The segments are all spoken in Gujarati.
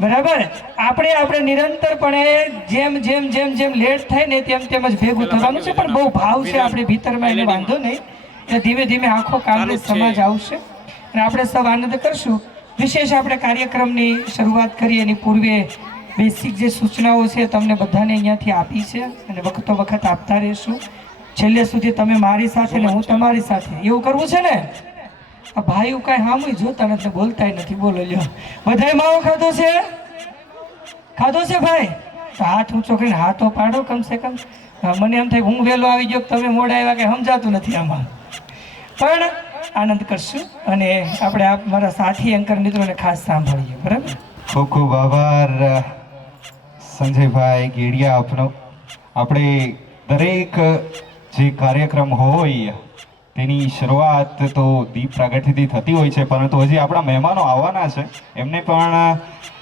બરાબર. આપણે નિરંતરપણે જેમ જેમ જેમ જેમ લેટ થાય ને તેમ તેમ જ ભેગું થવાનું છે, પણ બહુ ભાવ છે આપણે ભીતરમાં, એને વાંધો નહીં. એટલે ધીમે ધીમે આખો કામરેજ સમાજ આવશે અને આપણે સૌ આનંદ કરશું. વિશેષ આપણે કાર્યક્રમની શરૂઆત કરી એની પૂર્વે બેસિક જે સૂચનાઓ છે તમને બધાને અહીંયાથી આપી છે અને વખતો વખત આપતા રહીશું. છેલ્લે સુધી તમે મારી સાથે ને હું તમારી સાથે, એવું કરવું છે ને? આ ભાઈઓ કાંઈ સામું જોતા નથી, બોલતાય નથી. બોલો લ્યો, બધાય માવો ખાધો છે? ખાધો છે ભાઈ? તો હાથ ઊંચો કરીને હાથો પાડો કમસે કમ. મને એમ થાય હું વહેલો આવી ગયો, તમે મોડા આવ્યા, કે સમજાતું નથી આમાં. પણ આનંદ કરશું અને આપણે મારા સાથી એન્કર મિત્રોને ખાસ સાંભળીએ. બરાબર. ખૂબ ખૂબ આભાર સંજયભાઈ ગેડિયા આપનો. આપણે દરેક જે કાર્યક્રમ હોય તેની શરૂઆત તો દીપ પ્રાગટ્યથી થતી હોય છે, પરંતુ હજી આપણા મહેમાનો આવવાના છે, એમને પણ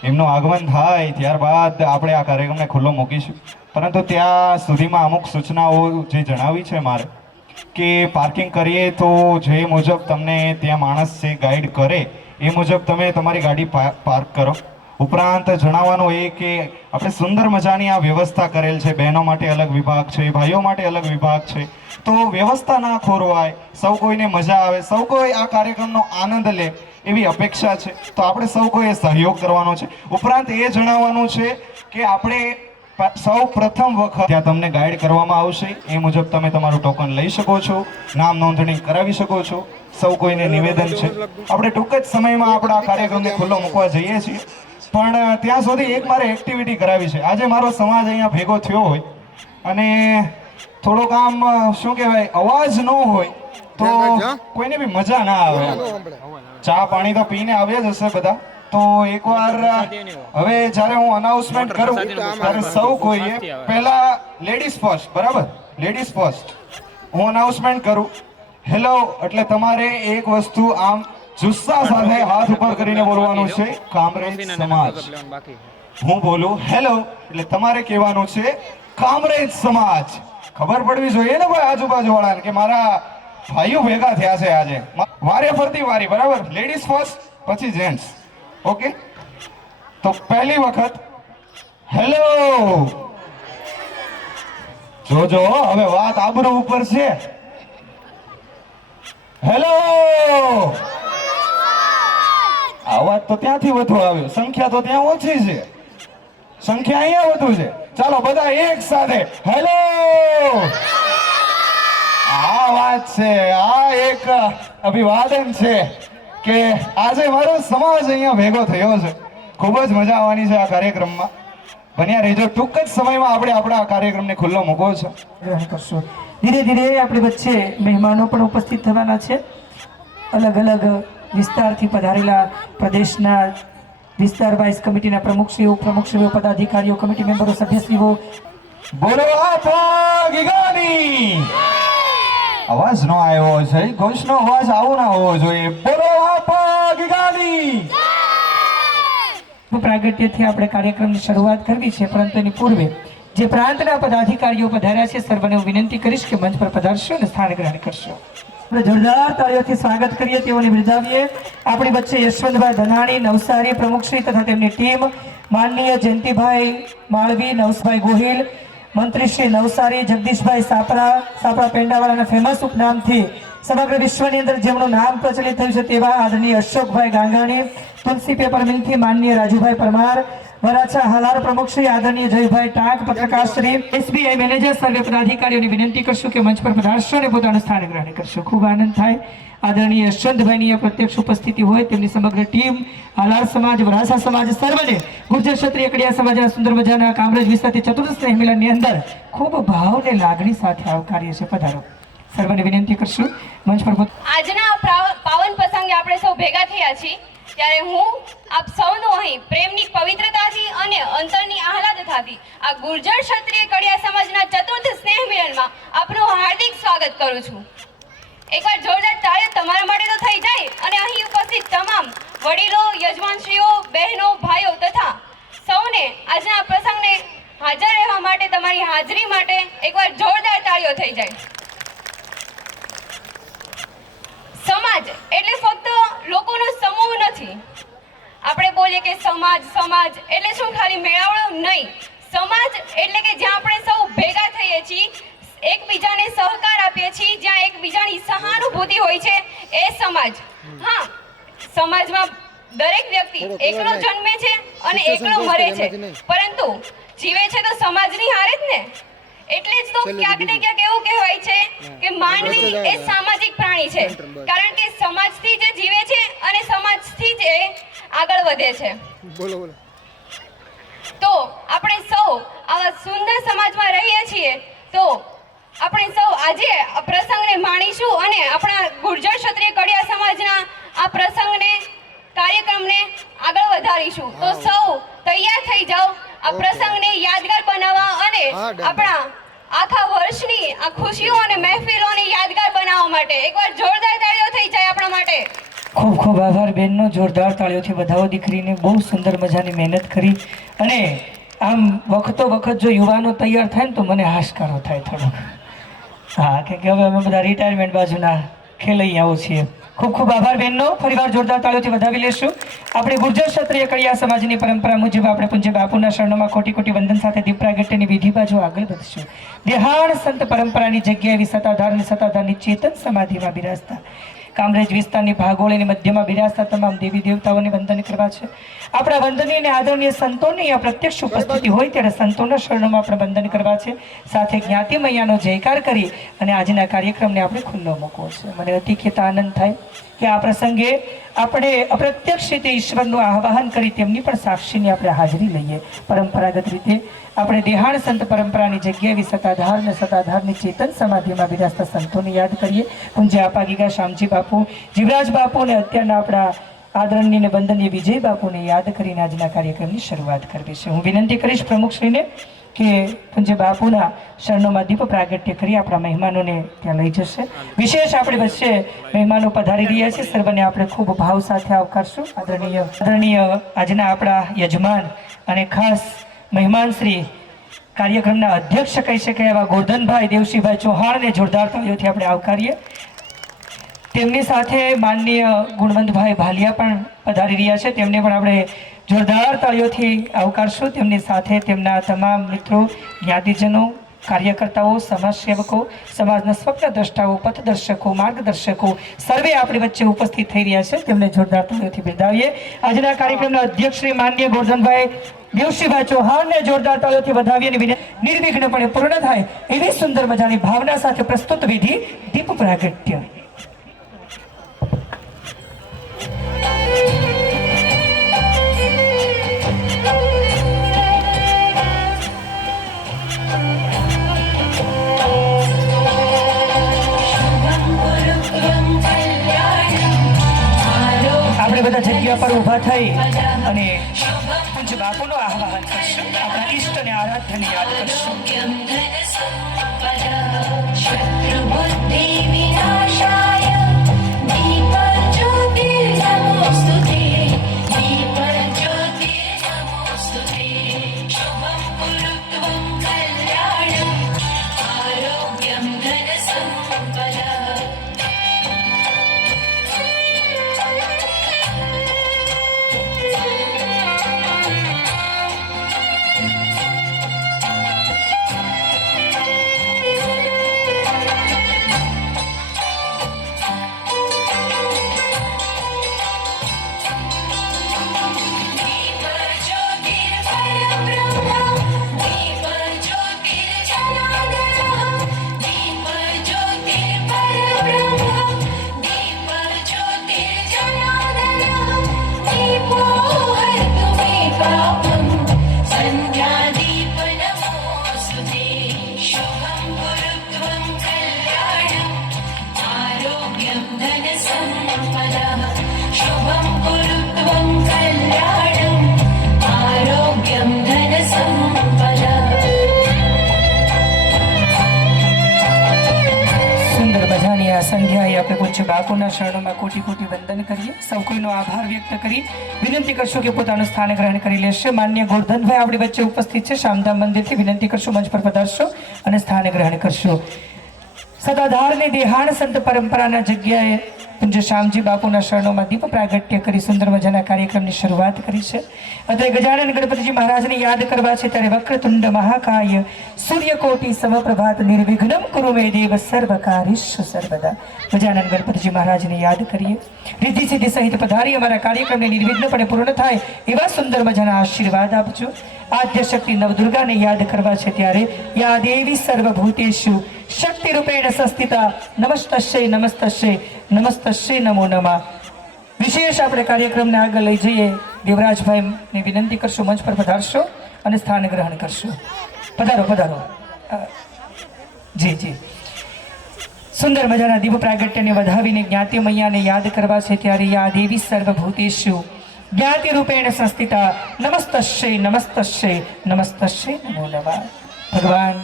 એમનું આગમન થાય ત્યારબાદ આપણે આ કાર્યક્રમને ખુલ્લો મૂકીશું. પરંતુ ત્યાં સુધીમાં અમુક સૂચનાઓ જે જણાવી છે મારે, કે પાર્કિંગ કરીએ તો જે મુજબ તમને ત્યાં માણસ છે ગાઈડ કરે એ મુજબ તમે તમારી ગાડી પાર્ક કરો. ઉપરાંત જણાવવાનું એ કે આપણે સુંદર મજાની આ વ્યવસ્થા કરેલ છે. બહેનો માટે અલગ વિભાગ છે, ભાઈઓ માટે અલગ વિભાગ છે, તો વ્યવસ્થા ના ખોરવાય, સૌ કોઈને મજા આવે, સૌ કોઈ આ કાર્યક્રમનો આનંદ લે એવી અપેક્ષા છે. તો આપણે સૌ કોઈએ સહયોગ કરવાનો છે. ઉપરાંત એ જણાવવાનું છે કે આપણે સૌ પ્રથમ વખત ત્યાં તમને ગાઈડ કરવામાં આવશે, એ મુજબ તમે તમારું ટોકન લઈ શકો છો, નામ નોંધણી કરાવી શકો છો. સૌ કોઈને નિવેદન છે, આપણે ટૂંક જ સમયમાં આપણા કાર્યક્રમને ખુલ્લો મૂકવા જઈએ છીએ, પણ ત્યાં સુધી એક મારે એક્ટિવિટી કરાવી છે. આજે મારો સમાજ અહીંયા ભેગો થયો હોય અને થોડોક આમ શું કહેવાય, અવાજ ન હોય તો કોઈને બી મજા ના આવે. ચા પાણી તો પીને આવ્યા જ હશે બધા. તો એકવાર હવે જ્યારે હું અનાઉન્સમેન્ટ કરું ત્યારે સૌ કોઈએ પહેલા લેડીઝ ફર્સ્ટ, બરાબર, લેડીઝ ફર્સ્ટ હું અનાઉન્સમેન્ટ કરું, હેલો એટલે તમારે એક વસ્તુ આમ જુસ્સા સાથે હાથ ઉપર કરીને બોલવાનું છે, કામરેજ સમાજ. હું બોલું હેલો એટલે તમારે કહેવાનું છે કામરેજ સમાજ. ખબર પડવી જોઈએ ને ભાઈ આજુબાજુ વાળાને કે મારા ભાઈઓ ભેગા થયા છે આજે. વારે ફરતી વારી, બરાબર, લેડીઝ ફર્સ્ટ પછી જેન્ટ્સ. ઓકે, તો પહેલી વખત હેલો. જોજો હવે વાત આબરૂ ઉપર છે. હેલો. અવાજ તો ત્યાંથી વધુ આવ્યો, સંખ્યા તો ત્યાં ઓછી છે, સંખ્યા અહીંયા વધુ છે. ચાલો બધા એક સાથે હેલો. આ વાત છે, આ એક અભિવાદન છે કે આજે મારો સમાજ અહીંયા ભેગો થયો છે. ખૂબ જ મજા આવવાની છે આ કાર્યક્રમમાં. બન્યા રહેજો. ટૂંક જ સમયમાં આપણે આપણા કાર્યક્રમને ખુલ્લો મૂકવો છે. ધીરે ધીરે આપણી વચ્ચે મહેમાનો પણ ઉપસ્થિત થવાના છે. અલગ અલગ વિસ્તારથી પધારેલા પ્રદેશના વિસ્તાર વાઇઝ કમિટીના પ્રમુખશ્રીઓ, ઉપપ્રમુખશ્રીઓ, પદાધિકારીઓ, કમિટી મેમ્બરો, સભ્યશ્રીઓ. બોલો આપા ગીગાની. અવાજ નો આવ્યો છે, ઘોષનો અવાજ આવો ના હોવો જોઈએ. બોલો આપા ગીગાની. પ્રાગટ્યથી આપણે કાર્યક્રમની શરૂઆત કરવી છે, પરંતુ એની પૂર્વે જે પ્રાંતના પદાધિકારીઓ પધાર્યા છે સર્વને હું વિનંતી કરીશ કે મંચ પર પધારશો અને સ્થાન ગ્રહણ કરશો. આપણે જોરદાર તાળીઓથી સ્વાગત કરીએ, તેઓને બિરદાવીએ. આપણી વચ્ચે યશવંતભાઈ ધનાણી નવસારી પ્રમુખશ્રી તથા તેમની ટીમ, માનનીય જયંતિભાઈ માળવી, નવસાભાઈ ગોહિલ, મંત્રી શ્રી નવસારી, જગદીશભાઈ સાપરા પેંડાવાળાના ફેમસ ઉપનામથી સમગ્ર વિશ્વની અંદર જેમનું નામ પ્રચલિત થયું છે તેવા આદરણીય અશોકભાઈ ગાંગાણી, તુલસી પેપર મિલથી માનનીય રાજુભાઈ પરમાર, વરાછા હાલાર પ્રમુખ શ્રી આદરણીય જયભાઈ ટાંક, પત્રકાર શ્રી, એસબીઆઈ મેનેજર, સર્વે પદાધિકારીઓની વિનંતી કરશું કે મંચ પર પધારશો અને પોતાનું સ્થાન ગ્રહણ કરશો. ખૂબ આનંદ થાય. આદરણીય યશવંતભાઈની પ્રત્યક્ષ ઉપસ્થિતિ હોય, તેમની સમગ્ર ટીમ, હાલાર સમાજ, વરાછા સમાજ, સર્વને ગુર્જર ક્ષત્રિય કડિયા સમાજના સુંદર મજાના કામરેજ વિસ્તારથી ચતુર્થ સ્નેહ મિલનની અંદર ખૂબ ભાવ ને લાગણી સાથે આવકાર્ય છે. પધારો. સર્વને વિનંતી કરશું મંચ પર. આજના પાવન પ્રસંગે આપણે સૌ ભેગા થયા છીએ ત્યારે હું આપ સૌનું અહીં પ્રેમની પવિત્રતાથી અને અંતરની આહલાદતાથી આ ગુર્જર ક્ષત્રિય કડિયા સમાજના ચતુર્થ સ્નેહ મિલનમાં આપનું હાર્દિક સ્વાગત કરું છું. એકવાર જોરદાર તાળીઓ તમારા માટે તો થઈ જાય અને અહીં ઉપસ્થિત તમામ વડીલો, યજમાનશ્રીઓ, બહેનો, ભાઈઓ તથા સૌને આજના પ્રસંગને હાજર રહેવા માટે, તમારી હાજરી માટે એકવાર જોરદાર તાળીઓ થઈ જાય. સમાજ એટલે ફક્ત લોકોનો સમૂહ નથી, આપણે બોલીએ કે સમાજ સમાજ એટલે શું ખાલી મેળાવડો નહીં. સમાજ એટલે કે જ્યાં આપણે સૌ ભેગા થઈએ છીએ, એકબીજાને સહકાર આપીએ છીએ, જ્યાં એકબીજાની સહાનુભૂતિ હોય છે, એ સમાજ. હા, સમાજમાં દરેક વ્યક્તિ એકલો જન્મે છે અને એકલો મરે છે, પરંતુ જીવે છે તો સમાજની હારે જ ને. એટલે જ તો ક્યાંક ને ક્યાંક એવું કહેવાય છે કે માનવી એ સામાજિક પ્રાણી છે, કારણ કે સમાજથી જ જીવે છે અને સમાજથી જ એ આગળ વધે છે. તો આપણે સૌ આવા સુંદર સમાજમાં રહીએ છીએ, તો આપણે સૌ આજે આ પ્રસંગને માણીશું અને આપણા ગુર્જર ક્ષત્રિય કડિયા સમાજના આ પ્રસંગને, કાર્યક્રમને આગળ વધારીશું. તો સૌ તૈયાર થઈ જાઓ આ પ્રસંગને યાદગાર બનાવવા અને આપણા આખા વર્ષની આ ખુશીઓ અને મહેફિલોને યાદગાર બનાવવા માટે. એકવાર જોરદાર તાળીઓ થઈ જાય આપણા માટે. ખૂબ ખૂબ આભાર બેનનો. જોરદાર તાળીઓથી વધાવો દીકરીને. બહુ સુંદર મજાની મહેનત કરી અને આમ વખતો વખત જો યુવાનો તૈયાર થાય ને તો મને હાશકારો થાય થોડોક. હા, કે હવે અમે બધા રિટાયરમેન્ટ બાજુના ખેલૈયાઓ છીએ. ખૂબ ખૂબ આભાર બેનનો. ફરીવાર જોરદાર તાળીઓથી વધાવી લેશું. આપણે ગુર્જર ક્ષત્રિય કડિયા સમાજની પરંપરા મુજબ આપણે પૂજ્ય બાપુના શરણોમાં કોટી કોટી વંદન સાથે દીપ પ્રાગટ્યની વિધિ બાજુ આગળ વધશું. દેહાણ સંત પરંપરાની જગ્યાએ એવી સતાધારની ચેતન સમાધિમાં બિરાજતા, કામરેજ વિસ્તારની ભાગોળીની મધ્યમાં બિરાજતા તમામ દેવી દેવતાઓને વંદન કરવા છે. આપણા વંદનીય અને આદરણીય સંતોની આ પ્રત્યક્ષ ઉપસ્થિતિ હોય ત્યારે સંતોના શરણોમાં આપણે વંદન કરવા છે. સાથે જ્ઞાતિ મૈયાનો જયકાર કરી અને આજના કાર્યક્રમને આપણે ખુલ્લો મૂકવો છે. મને અતિખ્યત આનંદ થાય કે આ પ્રસંગે આપણે અપ્રત્યક્ષ રીતે ઈશ્વરનું આહ્વાન કરી તેમની પણ સાક્ષીની આપણે હાજરી લઈએ. પરંપરાગત રીતે આપણે દેહાણ સંત પરંપરાની જગ્યાએ સતાધાર અને સતાધારની ચેતન સમાધિમાં બિરાજતા સંતોને યાદ કરીએ. પૂજ્ય આપા ગીગા શામજી બાપુ, જીવરાજ બાપુ અને અત્યારના આપણા આદરણીય અને વંદનીય વિજય બાપુને યાદ કરીને આજના કાર્યક્રમની શરૂઆત કરવી છે. હું વિનંતી કરીશ પ્રમુખશ્રીને કે પૂજ્ય બાપુના શરણોમાં દીપ પ્રાગટ્ય કરી આપણા મહેમાનોને ત્યાં લઈ જશે. વિશેષ આપણે વચ્ચે મહેમાનો પધારી રહ્યા છે, સર્વને આપણે ખૂબ ભાવ સાથે આવકારશું. આદરણીય આજના આપણા યજમાન અને ખાસ મહેમાન શ્રી, કાર્યક્રમના અધ્યક્ષ કહી શકાય એવા ગોરધનભાઈ દેવશીભાઈ ચૌહાણને જોરદાર તાળીઓથી આપણે આવકારીએ. તેમની સાથે માનનીય ગુણવંતભાઈ ભાલિયા પણ પધારી રહ્યા છે, તેમને પણ આપણે જોરદાર તાળીઓથી આવકારશું. તેમની સાથે તેમના તમામ મિત્રો, જ્ઞાતિજનો, કાર્યકર્તાઓ, સમાજસેવકો, સમાજના સ્વપ્ન દ્રષ્ટાઓ, પથદર્શકો, માર્ગદર્શકો સર્વે આપણી વચ્ચે ઉપસ્થિત થઈ રહ્યા છે. તેમને જોરદાર તાળીઓથી બિરદાવીએ. આજના કાર્યક્રમના અધ્યક્ષ શ્રી માનનીય ગોરધનભાઈ દેવશીભાઈ ચૌહાણને જોરદાર તાળીઓથી વધાવીએ અને નિર્વિઘ્નપણે પૂર્ણ થાય એવી સુંદર મજાની ભાવના સાથે પ્રસ્તુત વિધિ દીપ પ્રાગટ્ય. આપણે બધા જગ્યા પર ઊભા થઈ અને પૂજ્ય બાપુનું આહ્વાન કરશું. આપણા ઈષ્ટ અને આરાધ્યને યાદ કરશું. સંધ્યાએ આપણે પૂજ્ય બાપુના શરણોમાં કોટી કોટી વંદન કરીએ. સૌ કોઈનો આભાર વ્યક્ત કરી વિનંતી કરશું કે પોતાનું સ્થાન ગ્રહણ કરી લેશે. માન્ય ગોરધનભાઈ આપણી વચ્ચે ઉપસ્થિત છે શામધામ મંદિરથી. વિનંતી કરશું મંચ પર પધારશો અને સ્થાન ગ્રહણ કરશો. સદાધારની દેહાણ સંત પરંપરાના જગ્યાએ પૂજ્ય શ્યામજી બાપુના શરણોમાં દીપ પ્રાગટ્ય કરી સુંદર મજાના કાર્યક્રમની શરૂઆત કરી છે. અત્યારે ગજાનન ગણપતિજી મહારાજને યાદ કરવા છે ત્યારે વક્રતુંડ મહાકાય સૂર્યકોટી સમપ્રભાત નિર્વિઘ્નમ કુરુ મે દેવ સર્વ કાર્યેષુ સર્વદા. ગજાનન ગણપતિજી મહારાજને યાદ કરીએ. રિદ્ધિ સિદ્ધિ સહિત પધારી અમારા કાર્યક્રમને નિર્વિઘ્નપણે પૂર્ણ થાય એવા સુંદર મજાના આશીર્વાદ આપજો. આદ્ય શક્તિ નવદુર્ગાને યાદ કરવા છે ત્યારે યા દેવી સર્વભૂતેષુ શક્તિ રૂપેણ સંસ્થિતા નમસ્તસ્ય નમસ્તસ્ય નમસ્તસ્ય નમો નમઃ. વિશેષ આપણે કાર્યક્રમને આગળ લઈ જઈએ. દેવરાજભાઈને વિનંતી કરશો, મંચ પર પધારશો અને સ્થાન ગ્રહણ કરશો. પધારો પધારો. જી જી. સુંદર મજાના દીપ પ્રાગટ્યને વધાવીને જ્ઞાતિ મૈયાને યાદ કરવા છે ત્યારે યા દેવી સર્વભૂતેષુ જ્ઞાતિ રૂપેણ સંસ્થિતા નમસ્તસ્ય નમસ્તસ્ય નમસ્તસ્ય નમો નમઃ. ભગવાન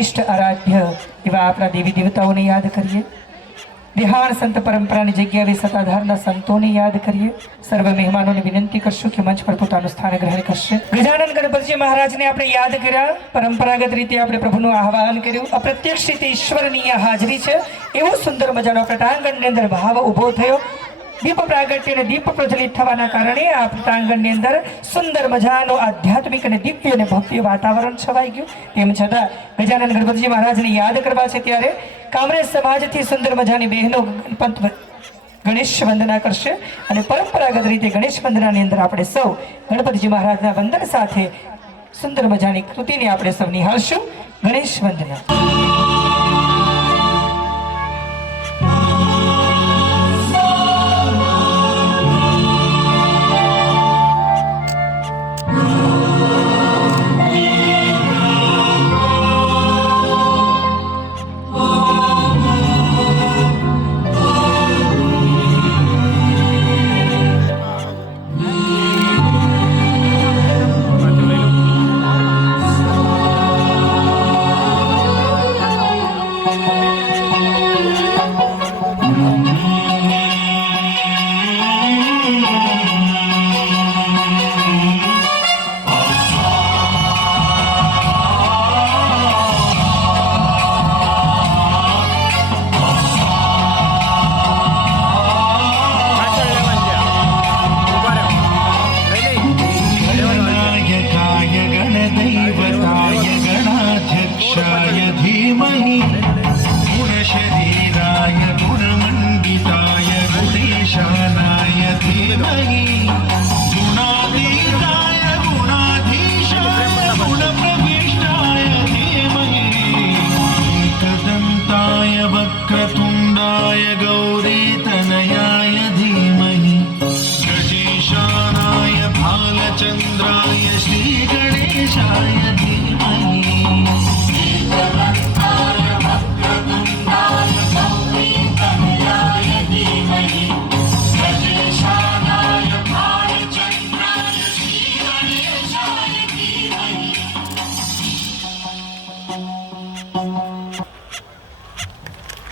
ઈષ્ટ આરાધ્ય એવા આપણા દેવી દેવતાઓને યાદ કરીએ. દેહાણ સંત પરંપરાની જગ્યાએ સતાધારના સંતોને યાદ કરીએ. સર્વ મહેમાનોને વિનંતી કરશું કે મંચ પર પોતાનું સ્થાન ગ્રહણ કરશે. ગજાનન ગણપતિજી મહારાજને આપણે યાદ કર્યા. પરંપરાગત રીતે આપણે પ્રભુનું આહ્વાન કર્યું. અપ્રત્યક્ષ રીતે ઈશ્વરની હાજરી છે એવો સુંદર મજાનો પ્રટાંગણની અંદર ભાવ ઊભો થયો. દીપ પ્રાગટ્ય અને દીપ પ્રજ્વલિત થવાના કારણે આ પ્રાંગણની અંદર સુંદર મજાનો આધ્યાત્મિક અને દિવ્ય અને ભવ્ય વાતાવરણ છવાઈ ગયું. તેમ છતાં ગજાનન ગણપતિજી મહારાજને યાદ કરવા છે ત્યારે કામરેજ સમાજથી સુંદર મજાની બહેનો ગણેશ વંદના કરશે અને પરંપરાગત રીતે ગણેશ વંદનાની અંદર આપણે સૌ ગણપતિજી મહારાજના વંદન સાથે સુંદર મજાની કૃતિને આપણે સૌ નિહાળશું. ગણેશ વંદના.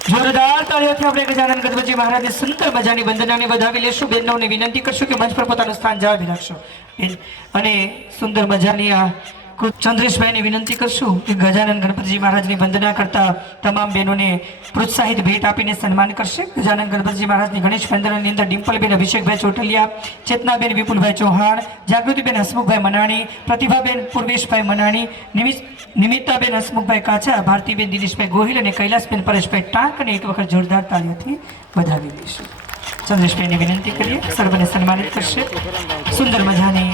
જોરદાર તાળીઓથી આપણે ગજાનન ગણપતિજી મહારાજની સુંદર મજાની વંદનાને વધાવી લેશું. બહેનોને વિનંતી કરશું કે મંચ પર પોતાનું સ્થાન જાળવી રાખશો અને સુંદર મજાની આ ચંદ્રેશભાઈને વિનંતી કરશું કે ગજાનન ગણપતિજી મહારાજની વંદના કરતા તમામ બહેનોને પ્રોત્સાહિત ભેટ આપીને સન્માન કરશે. ગજાનન ગણપતિજી મહારાજની ગણેશ વંદનાની અંદર ડિમ્પલબેન અભિષેકભાઈ ચોટલિયા, ચેતનાબેન વિપુલભાઈ ચૌહાણ, જાગૃતિબેન હસમુખભાઈ મનાણી, પ્રતિભાબેન પૂર્વેશભાઈ મનાણી, નિમિત્તાબેન હસમુખભાઈ કાચા, ભારતીબેન દિનેશભાઈ ગોહિલ અને કૈલાસબેન પરેશભાઈ ટાંક અને એક વખત જોરદાર તાળીઓથી વધાવી લઈશું. ચંદ્રેશભાઈને વિનંતી કરીએ, સર્વને સન્માનિત કરશે. સુંદર મજાની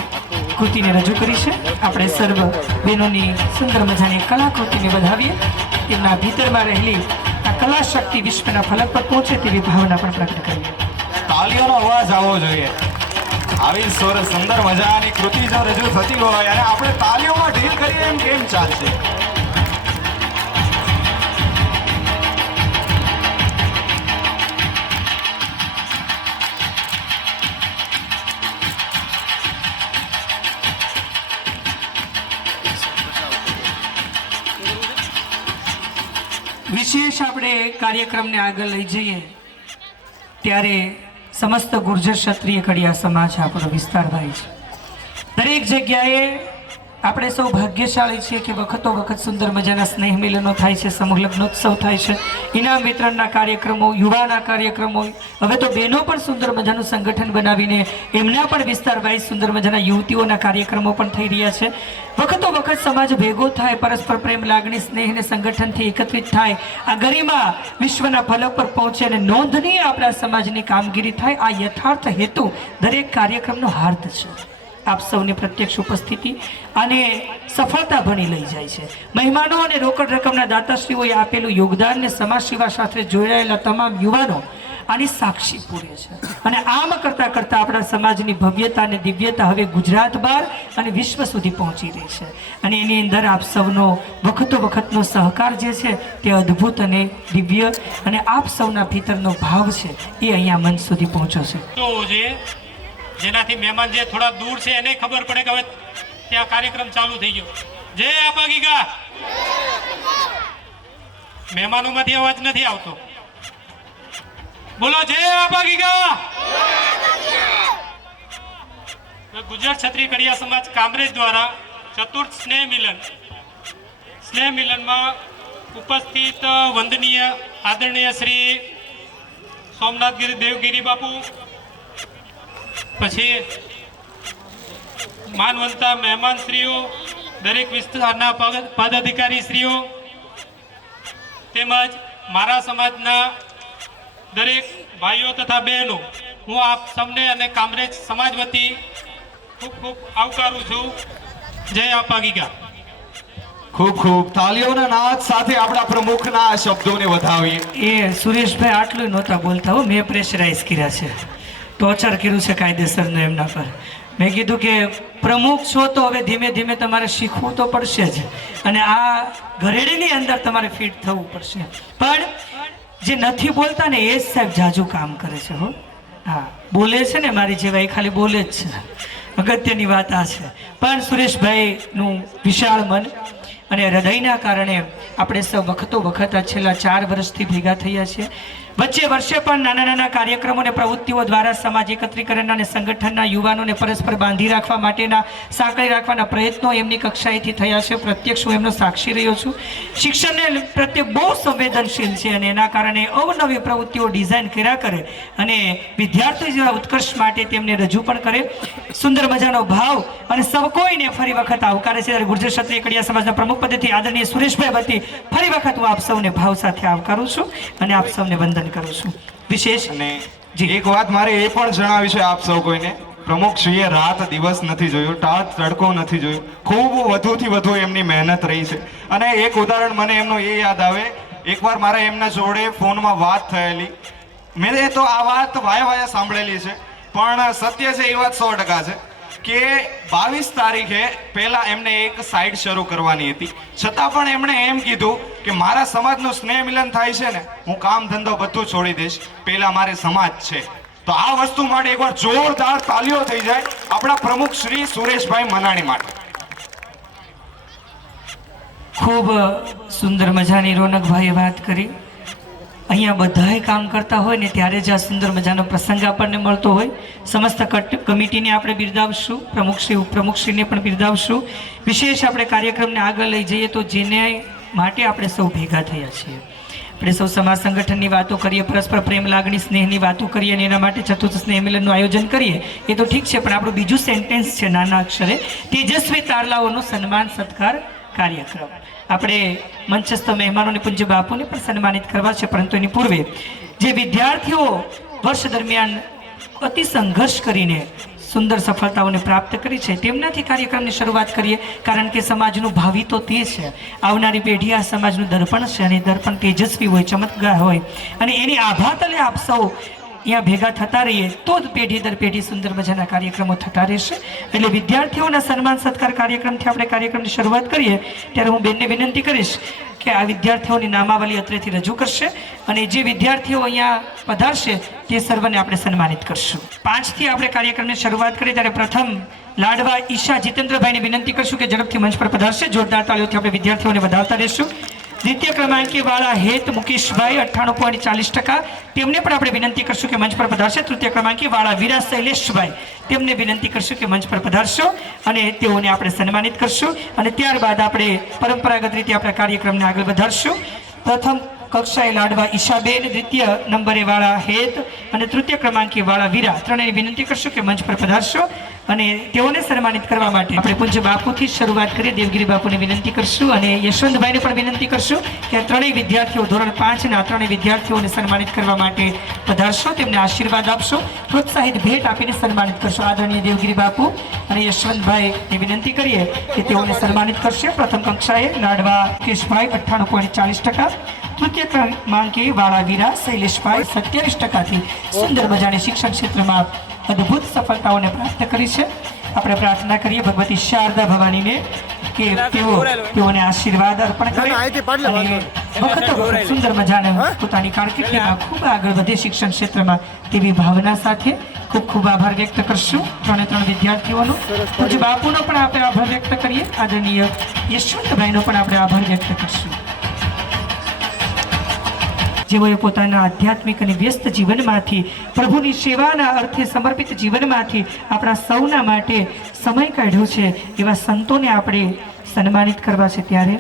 કૃતિને રજૂ કરી છે. આપણે સર્વ બહેનોની સુંદર મજાની કલાકૃતિને વધાવીએ. તેમના ભીતરમાં રહેલી આ કલા શક્તિ વિશ્વના ફલક પર પહોંચે તેવી ભાવના પણ પ્રગટ કરીએ. તાળીઓનો અવાજ આવવો જોઈએ. આવી સુંદર મજાની કૃતિ જો રજૂ થતી હોય અને આપણે તાળીઓમાં ઢીલ કરીએ એમ કેમ ચાલશે? વિશેષ આપણે કાર્યક્રમને આગળ લઈ જઈએ ત્યારે સમસ્ત ગુર્જર ક્ષત્રિય કડિયા સમાજ આપણો વિસ્તાર ભાઈ છે. દરેક જગ્યાએ આપણે સૌ ભાગ્યશાળી છીએ કે વખતો વખત સુંદર મજાના સ્નેહ મિલનો થાય છે, સમૂહ લગ્નોત્સવ થાય છે, ઇનામ વિતરણના કાર્યક્રમો, યુવાના કાર્યક્રમો, હવે તો બહેનો પણ સુંદર મજાનું સંગઠન બનાવીને એમના પણ વિસ્તાર વાઇઝ સુંદર મજાના યુવતીઓના કાર્યક્રમો પણ થઈ રહ્યા છે. વખતો વખત સમાજ ભેગો થાય, પરસ્પર પ્રેમ, લાગણી, સ્નેહ અને સંગઠનથી એકત્રિત થાય, આ ગરિમા વિશ્વના ફલક પર પહોંચે અને નોંધનીય આપણા સમાજની કામગીરી થાય, આ યથાર્થ હેતુ દરેક કાર્યક્રમનો હાર્દ છે. આપ સૌની પ્રત્યક્ષ ઉપસ્થિતિ અને સફળતા ભણી લઈ જાય છે. મહેમાનો અને રોકડ રકમના દાતાશ્રીઓએ આપેલું યોગદાનને સમાજ સેવા સાથે જોડાયેલા તમામ યુવાનો આની સાક્ષી પૂરે છે. અને આમ કરતાં કરતાં આપણા સમાજની ભવ્યતા અને દિવ્યતા હવે ગુજરાત બહાર અને વિશ્વ સુધી પહોંચી રહી છે. અને એની અંદર આપ સૌનો વખતો વખતનો સહકાર જે છે તે અદ્ભુત અને દિવ્ય, અને આપ સૌના ભીતરનો ભાવ છે એ અહીંયા મંચ સુધી પહોંચ્યો છે. જેનાથી મહેમાન જે થોડા દૂર છે એને ખબર પડે કે હવે ત્યાં કાર્યક્રમ ચાલુ થઈ ગયો. જય આપાગીગા. મહેમાનોમાંથી અવાજ નથી આવતો. બોલો જય આપાગીગા. ગુજરાત ક્ષત્રિય કડિયા સમાજ કામરેજ દ્વારા ચતુર્થ સ્નેહ મિલનમાં ઉપસ્થિત વંદનીય આદરણીય શ્રી સોમનાથગીરી દેવગીરી બાપુ, પછી માનવંતા મહેમાનશ્રીઓ, દરેક વિસ્તારના પદાધિકારીશ્રીઓ, તેમજ મારા સમાજના દરેક ભાઈઓ તથા બહેનો, હું આપ સૌને અને કામરેજ સમાજ વતી ખૂબ ખૂબ આવકારું છું. જય આપાગીગા. ખૂબ ખૂબ તાલીઓના નાદ સાથે આપણા પ્રમુખના આ શબ્દોને વધાવીએ. એ સુરેશભાઈ આટલું નહોતા બોલતા હો, મેં પ્રેશરાઇઝ કર્યા છે, ટોર્ચર કર્યું છે કાયદેસરનું એમના પર. મેં કીધું કે પ્રમુખ છો તો હવે ધીમે ધીમે તમારે શીખવું તો પડશે જ, અને આ ઘરેડીની અંદર તમારે ફિટ થવું પડશે. પણ જે નથી બોલતા ને એ જ સાહેબ જાજુ કામ કરે છે. હો, હા, બોલે છે ને મારી જેવા, એ ખાલી બોલે જ છે. અગત્યની વાત આ છે. પણ સુરેશભાઈનું વિશાળ મન અને હૃદયના કારણે આપણે સૌ વખતો વખત આ છેલ્લા 4 વર્ષથી ભેગા થયા છીએ. વચ્ચે વર્ષે પણ નાના નાના કાર્યક્રમો અને પ્રવૃત્તિઓ દ્વારા સમાજ એકત્રીકરણ અને સંગઠનના યુવાનોને પરસ્પર બાંધી રાખવા માટેના, સાંકળી રાખવાના પ્રયત્નો એમની કક્ષાએથી થયા છે. પ્રત્યક્ષ હું એમનો સાક્ષી રહ્યો છું. શિક્ષણને પ્રત્યે બહુ સંવેદનશીલ છે અને એના કારણે અવનવી પ્રવૃત્તિઓ ડિઝાઇન કર્યા કરે અને વિદ્યાર્થી જેવા ઉત્કર્ષ માટે તેમને રજૂ પણ કરે. સુંદર મજાનો ભાવ અને સૌ કોઈને ફરી વખત આવકારે છે. ગુજરાત ક્ષત્રિય કડિયા સમાજના પ્રમુખ પદેથી આદરણીય સુરેશભાઈ વતી ફરી વખત હું આપ સૌને ભાવ સાથે આવકારું છું અને આપ સૌને વંદન કરું છું. વિશેષ અને એક વાત મારે એ પણ જણાવી છે આપ સૌ કોઈને, પ્રમુખશ્રીએ રાત દિવસ નથી જોયું, ટાટ તડકો નથી જોયું, ખૂબ વધુથી વધુ એમની મહેનત રહી છે. અને એક ઉદાહરણ મને એમનું એ યાદ આવે, એકવાર મારે એમના જોડે ફોનમાં વાત થયેલી. મેં તો આ વાત વાયા સાંભળેલી છે, પણ સત્ય છે એ વાત 100% છે કે 22 તારીખે પહેલા એમને એક સાઇડ શરૂ કરવાની હતી, છતાં પણ એમણે એમ કીધું કે મારા સમાજનું સ્નેહ મિલન થાય છે ને, હું કામ ધંધો બધું છોડી દઈશ, પહેલા મારે સમાજ છે. તો આ વસ્તુ માટે એકવાર જોરદાર તાલીઓ થઈ જાય આપણા પ્રમુખ શ્રી સુરેશભાઈ મનાણી માટે. ખૂબ સુંદર મજાની રોનકભાઈએ વાત કરી. અહીંયા બધાએ કામ કરતા હોય ને ત્યારે જ આ સુંદર મજાનો પ્રસંગ આપણને મળતો હોય. સમસ્ત કમિટીને આપણે બિરદાવશું, પ્રમુખશ્રીને પણ બિરદાવશું. વિશેષ આપણે કાર્યક્રમને આગળ લઈ જઈએ તો જેને માટે આપણે સૌ ભેગા થયા છીએ, આપણે સૌ સમાજ સંગઠનની વાતો કરીએ, પરસ્પર પ્રેમ, લાગણી, સ્નેહની વાતો કરીએ અને એના માટે ચતુર્થ સ્નેહ મિલનનું આયોજન કરીએ, એ તો ઠીક છે. પણ આપણું બીજું સેન્ટેન્સ છે નાના અક્ષરે, તેજસ્વી તારલાઓનો સન્માન સત્કાર કાર્યક્રમ. આપણે મંચસ્થ મહેમાનોને, પૂજ્ય બાપુને પણ સન્માનિત કરવા છે, પરંતુ એની પૂર્વે જે વિદ્યાર્થીઓ વર્ષ દરમિયાન અતિ સંઘર્ષ કરીને સુંદર સફળતાઓને પ્રાપ્ત કરી છે તેમનાથી કાર્યક્રમની શરૂઆત કરીએ. કારણ કે સમાજનું ભાવિ તો તે છે, આવનારી પેઢી આ સમાજનું દર્પણ છે અને દર્પણ તેજસ્વી હોય, ચમત્કાર હોય અને એની આભા તલે આપ સૌ અહીંયા ભેગા થતા રહીએ તો જ પેઢી દર પેઢી સુંદર મજાના કાર્યક્રમો થતા રહેશે. એટલે વિદ્યાર્થીઓના સન્માન સત્કાર કાર્યક્રમથી આપણે કાર્યક્રમની શરૂઆત કરીએ ત્યારે હું બેનને વિનંતી કરીશ કે આ વિદ્યાર્થીઓની નામાવલી અત્રેથી રજૂ કરશે અને જે વિદ્યાર્થીઓ અહીંયા પધારશે તે સર્વને આપણે સન્માનિત કરશું. 5 થી આપણે કાર્યક્રમની શરૂઆત કરીએ ત્યારે પ્રથમ લાડવા ઈશા જીતેન્દ્રભાઈને વિનંતી કરશું કે ઝડપથી મંચ પર પધારશે. જોરદાર તાળીઓથી આપણે વિદ્યાર્થીઓને વધાવતા રહેશું. દ્વિતીય ક્રમાંકે વાળા હેત મુકેશભાઈ 98.40%, તેમને પણ આપણે વિનંતી કરશું કે મંચ પર પધારશે. તૃતીય ક્રમાંકે વાળા વીરા શૈલેષભાઈ, તેમને વિનંતી કરશું કે મંચ પર પધારશો અને તેઓને આપણે સન્માનિત કરશું અને ત્યારબાદ આપણે પરંપરાગત રીતે આપણા કાર્યક્રમને આગળ વધારશું. પ્રથમ કક્ષાએ લાડવા ઈશાબેન, દ્વિતીય નંબરે વાળા હેત અને તૃતીય ક્રમાંકે વાળા વીરા, ત્રણેયને વિનંતી કરશું કે મંચ પર પધારશો અને તેઓને સન્માનિત કરવા માટે આપણે પૂજ્ય બાપુથી શરૂઆત કરીએ. દેવગીરી બાપુને વિનંતી કરશું અને યશવંતભાઈને પણ વિનંતી કરશું કે આ ત્રણેય વિદ્યાર્થીઓ ધોરણ 5 ના ત્રણેય વિદ્યાર્થીઓને સન્માનિત કરવા માટે પધારશો, તેમને આશીર્વાદ આપશો, પ્રોત્સાહિત ભેટ આપીને સન્માનિત કરશો. આદરણીય દેવગીરી બાપુ અને યશવંતભાઈને વિનંતી કરીએ કે તેઓને સન્માનિત કરશે. પ્રથમ કક્ષાએ લાડવા કેશભાઈ 98.40%, તૃતીય ક્રમાંકે વાળા વીરા શૈલેષભાઈ 27%થી સુંદર મજાની શિક્ષણ ક્ષેત્રમાં અદ્ભુત સફળતાઓને પ્રાપ્ત કરી છે. આપણે પ્રાર્થના કરીએ ભગવતી શારદા ભવાનીને કે તેઓને આશીર્વાદ અર્પણ કરે અને વખતો સુંદર મજાને પોતાની કારકિર્દીમાં ખૂબ આગળ વધે શિક્ષણ ક્ષેત્રમાં, તેવી ભાવના સાથે ખૂબ ખૂબ આભાર વ્યક્ત કરશું ત્રણ વિદ્યાર્થીઓનો. પૂજ્ય બાપુનો પણ આપણે આભાર વ્યક્ત કરીએ. આદરણીય યશવંતભાઈનો પણ આપણે આભાર વ્યક્ત કરશું, જેઓએ પોતાના આધ્યાત્મિક અને વ્યસ્ત જીવનમાંથી પ્રભુની સેવાના અર્થે સમર્પિત જીવનમાંથી આપણા સૌના માટે સમય કાઢ્યો છે. એવા સંતોને આપણે સન્માનિત કરવા છે. ત્યારે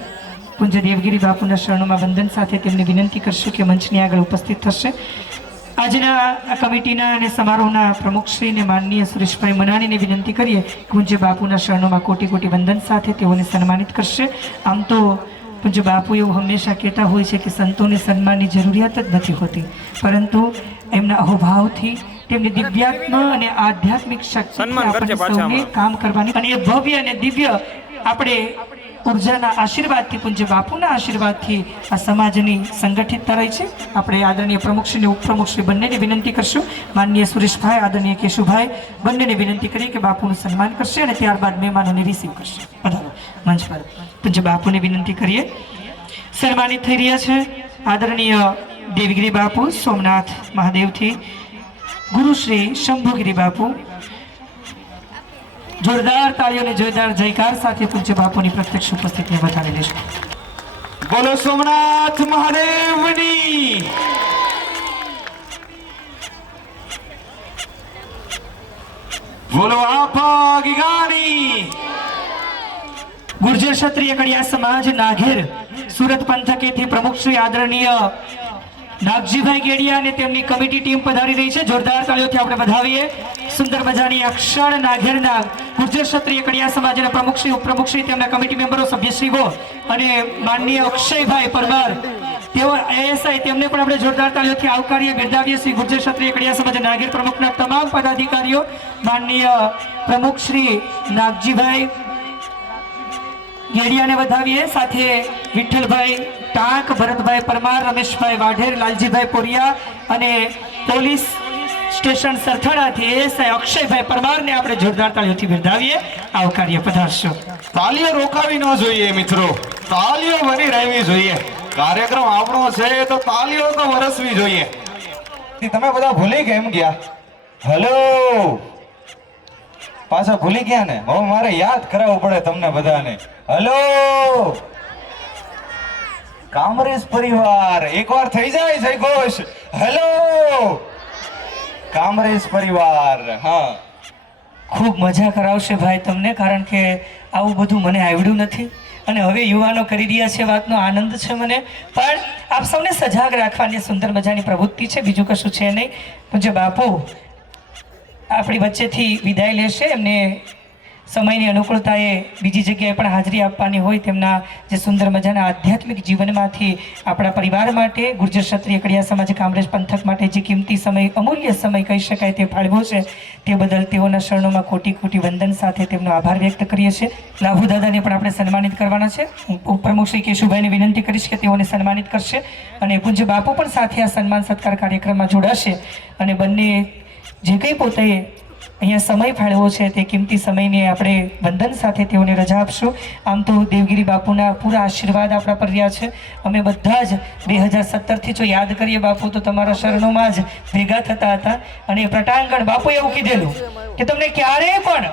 પૂજ્ય દેવગીરી બાપુના શરણોમાં વંદન સાથે તેમને વિનંતી કરશું કે મંચની આગળ ઉપસ્થિત થશે. આજના આ કમિટીના અને સમારોહના પ્રમુખશ્રીને માનનીય સુરેશભાઈ મનાણીને વિનંતી કરીએ કે પૂજ્ય બાપુના શરણોમાં કોટી કોટી વંદન સાથે તેઓને સન્માનિત કરશે. આમ તો પૂજ્ય બાપુ એવું હંમેશા કહેતા હોય છે કે સંતોને સન્માનની જરૂરિયાત જ નથી હોતી, પરંતુ એમના અહોભાવથી તેમની દિવ્યાત્મ અને આધ્યાત્મિક શક્તિ આપણને સૌને કામ કરવાની અને એ ભવ્ય અને દિવ્ય આપણે ઉર્જાના આશીર્વાદથી, પૂજ્ય બાપુના આશીર્વાદથી આ સમાજની સંગઠિતતા રહી છે. આપણે આદરણીય પ્રમુખશ્રી અને ઉપપ્રમુખશ્રી બંનેને વિનંતી કરશું. માનનીય સુરેશભાઈ, આદરણીય કેશુભાઈ, બંનેને વિનંતી કરીએ કે બાપુનું સન્માન કરશે અને ત્યારબાદ મહેમાનોને રિસીવ કરશે. પધારો મંચ પર. પૂજ્ય બાપુને વિનંતી કરીએ. સન્માનિત થઈ રહ્યા છે આદરણીય દેવગીરી બાપુ સોમનાથ મહાદેવથી ગુરુ શ્રી શંભુગીરી બાપુ. જોરદાર તાળીઓ અને જોરદાર જયકાર સાથે પૂજ્ય બાપુની પ્રત્યક્ષ ઉપસ્થિતિને વધારી લેશું. બોલો સોમનાથ મહાદેવની. બોલો આપા ગીગાની. ગુર્જર ક્ષત્રિય કડિયા સમાજ નાઘેર સુરત પંથકેથી પ્રમુખ શ્રી આદરણીય નાગજીભાઈ ગેડિયા અને તેમની કમિટી ટીમ પધારી રહી છે. જોરદાર તાળીઓથી આપણે વધાવીએ. સુંદર મજાની અક્ષર નાઘેરના ગુર્જર ક્ષત્રિય કડિયા સમાજના પ્રમુખ શ્રી ઉપપ્રમુખ શ્રી તેમના કમિટી મેમ્બરો સભ્યશ્રીઓ અને માનનીય અક્ષયભાઈ પરમાર તેઓ એએસઆઈ, તેમને પણ આપણે જોરદાર તાળીઓથી આવકારીએ, બિરદાવીએ. શ્રી ગુર્જર ક્ષત્રિય કડિયા સમાજ નાઘેર પ્રમુખના તમામ પદાધિકારીઓ, માનનીય પ્રમુખ શ્રી નાગજીભાઈ ગેડિયાને વધાવીએ. સાથે વિઠ્ઠલભાઈ ટાંક, ભરતભાઈ પરમાર, રમેશભાઈ વાઢેર, લાલજીભાઈ પોરિયા અને પોલીસ સ્ટેશન સરથાણાથી એએસઆઈ અક્ષયભાઈ પરમારને આપણે જોરદાર તાળીઓથી બિરદાવીએ. આવકારીએ. પધારશો. તાલીઓ રોકાવી ન જોઈએ મિત્રો, તાલીઓ બની રહેવી જોઈએ. કાર્યક્રમ આપણો છે તો તાલીઓ તો વરસવી જોઈએ. તમે બધા ભૂલી કેમ ગયા? હેલો, પાછા ભૂલી ગયા ને? હવે મારે યાદ કરાવવું પડે તમને બધાને. હેલો કામરેજ પરિવાર, એકવાર થઈ જાય જય ઘોષ. હેલો કામરેજ પરિવાર. હા, ખૂબ મજા કરાવશે ભાઈ તમને, કારણ કે આવું બધું મને આવડ્યું નથી અને હવે યુવાનો કરી રહ્યા છે. વાતનો આનંદ છે મને, પણ આપ સૌને સજાગ રાખવાની સુંદર મજાની પ્રવૃત્તિ છે, બીજું કશું છે નહીં. પૂજ્ય બાપુ આપણી વચ્ચેથી વિદાય લેશે. એમને સમયની અનુકૂળતાએ બીજી જગ્યાએ પણ હાજરી આપવાની હોય, તેમના જે સુંદર મજાના આધ્યાત્મિક જીવનમાંથી આપણા પરિવાર માટે, ગુર્જર ક્ષત્રિય કડિયા સમાજ કામરેજ પંથક માટે જે કિંમતી સમય, અમૂલ્ય સમય કહી શકાય તે ફાળવ્યો છે, તે બદલ તેઓના શરણોમાં કોટી કોટી વંદન સાથે તેમનો આભાર વ્યક્ત કરીએ છીએ. લાભુ દાદાને પણ આપણે સન્માનિત કરવાના છે. હું ઉપપ્રમુખ શ્રી કેશુભાઈને વિનંતી કરીશ કે તેઓને સન્માનિત કરશે અને પૂજ્ય બાપુ પણ સાથે આ સન્માન સત્કાર કાર્યક્રમમાં જોડાશે અને બંને જે કંઈ પોતે અહીંયા સમય ફાળવ્યો છે તે કિંમતી સમયને આપણે વંદન સાથે તેઓને રજા આપશું. આમ તો દેવગીરી બાપુના પૂરા આશીર્વાદ આપણા પર રહ્યા છે. અમે બધા જ 2017થી જો યાદ કરીએ બાપુ, તો તમારા શરણોમાં જ ભેગા થતા હતા અને પ્રટાંગણ બાપુએ એવું કીધેલું કે તમને ક્યારેય પણ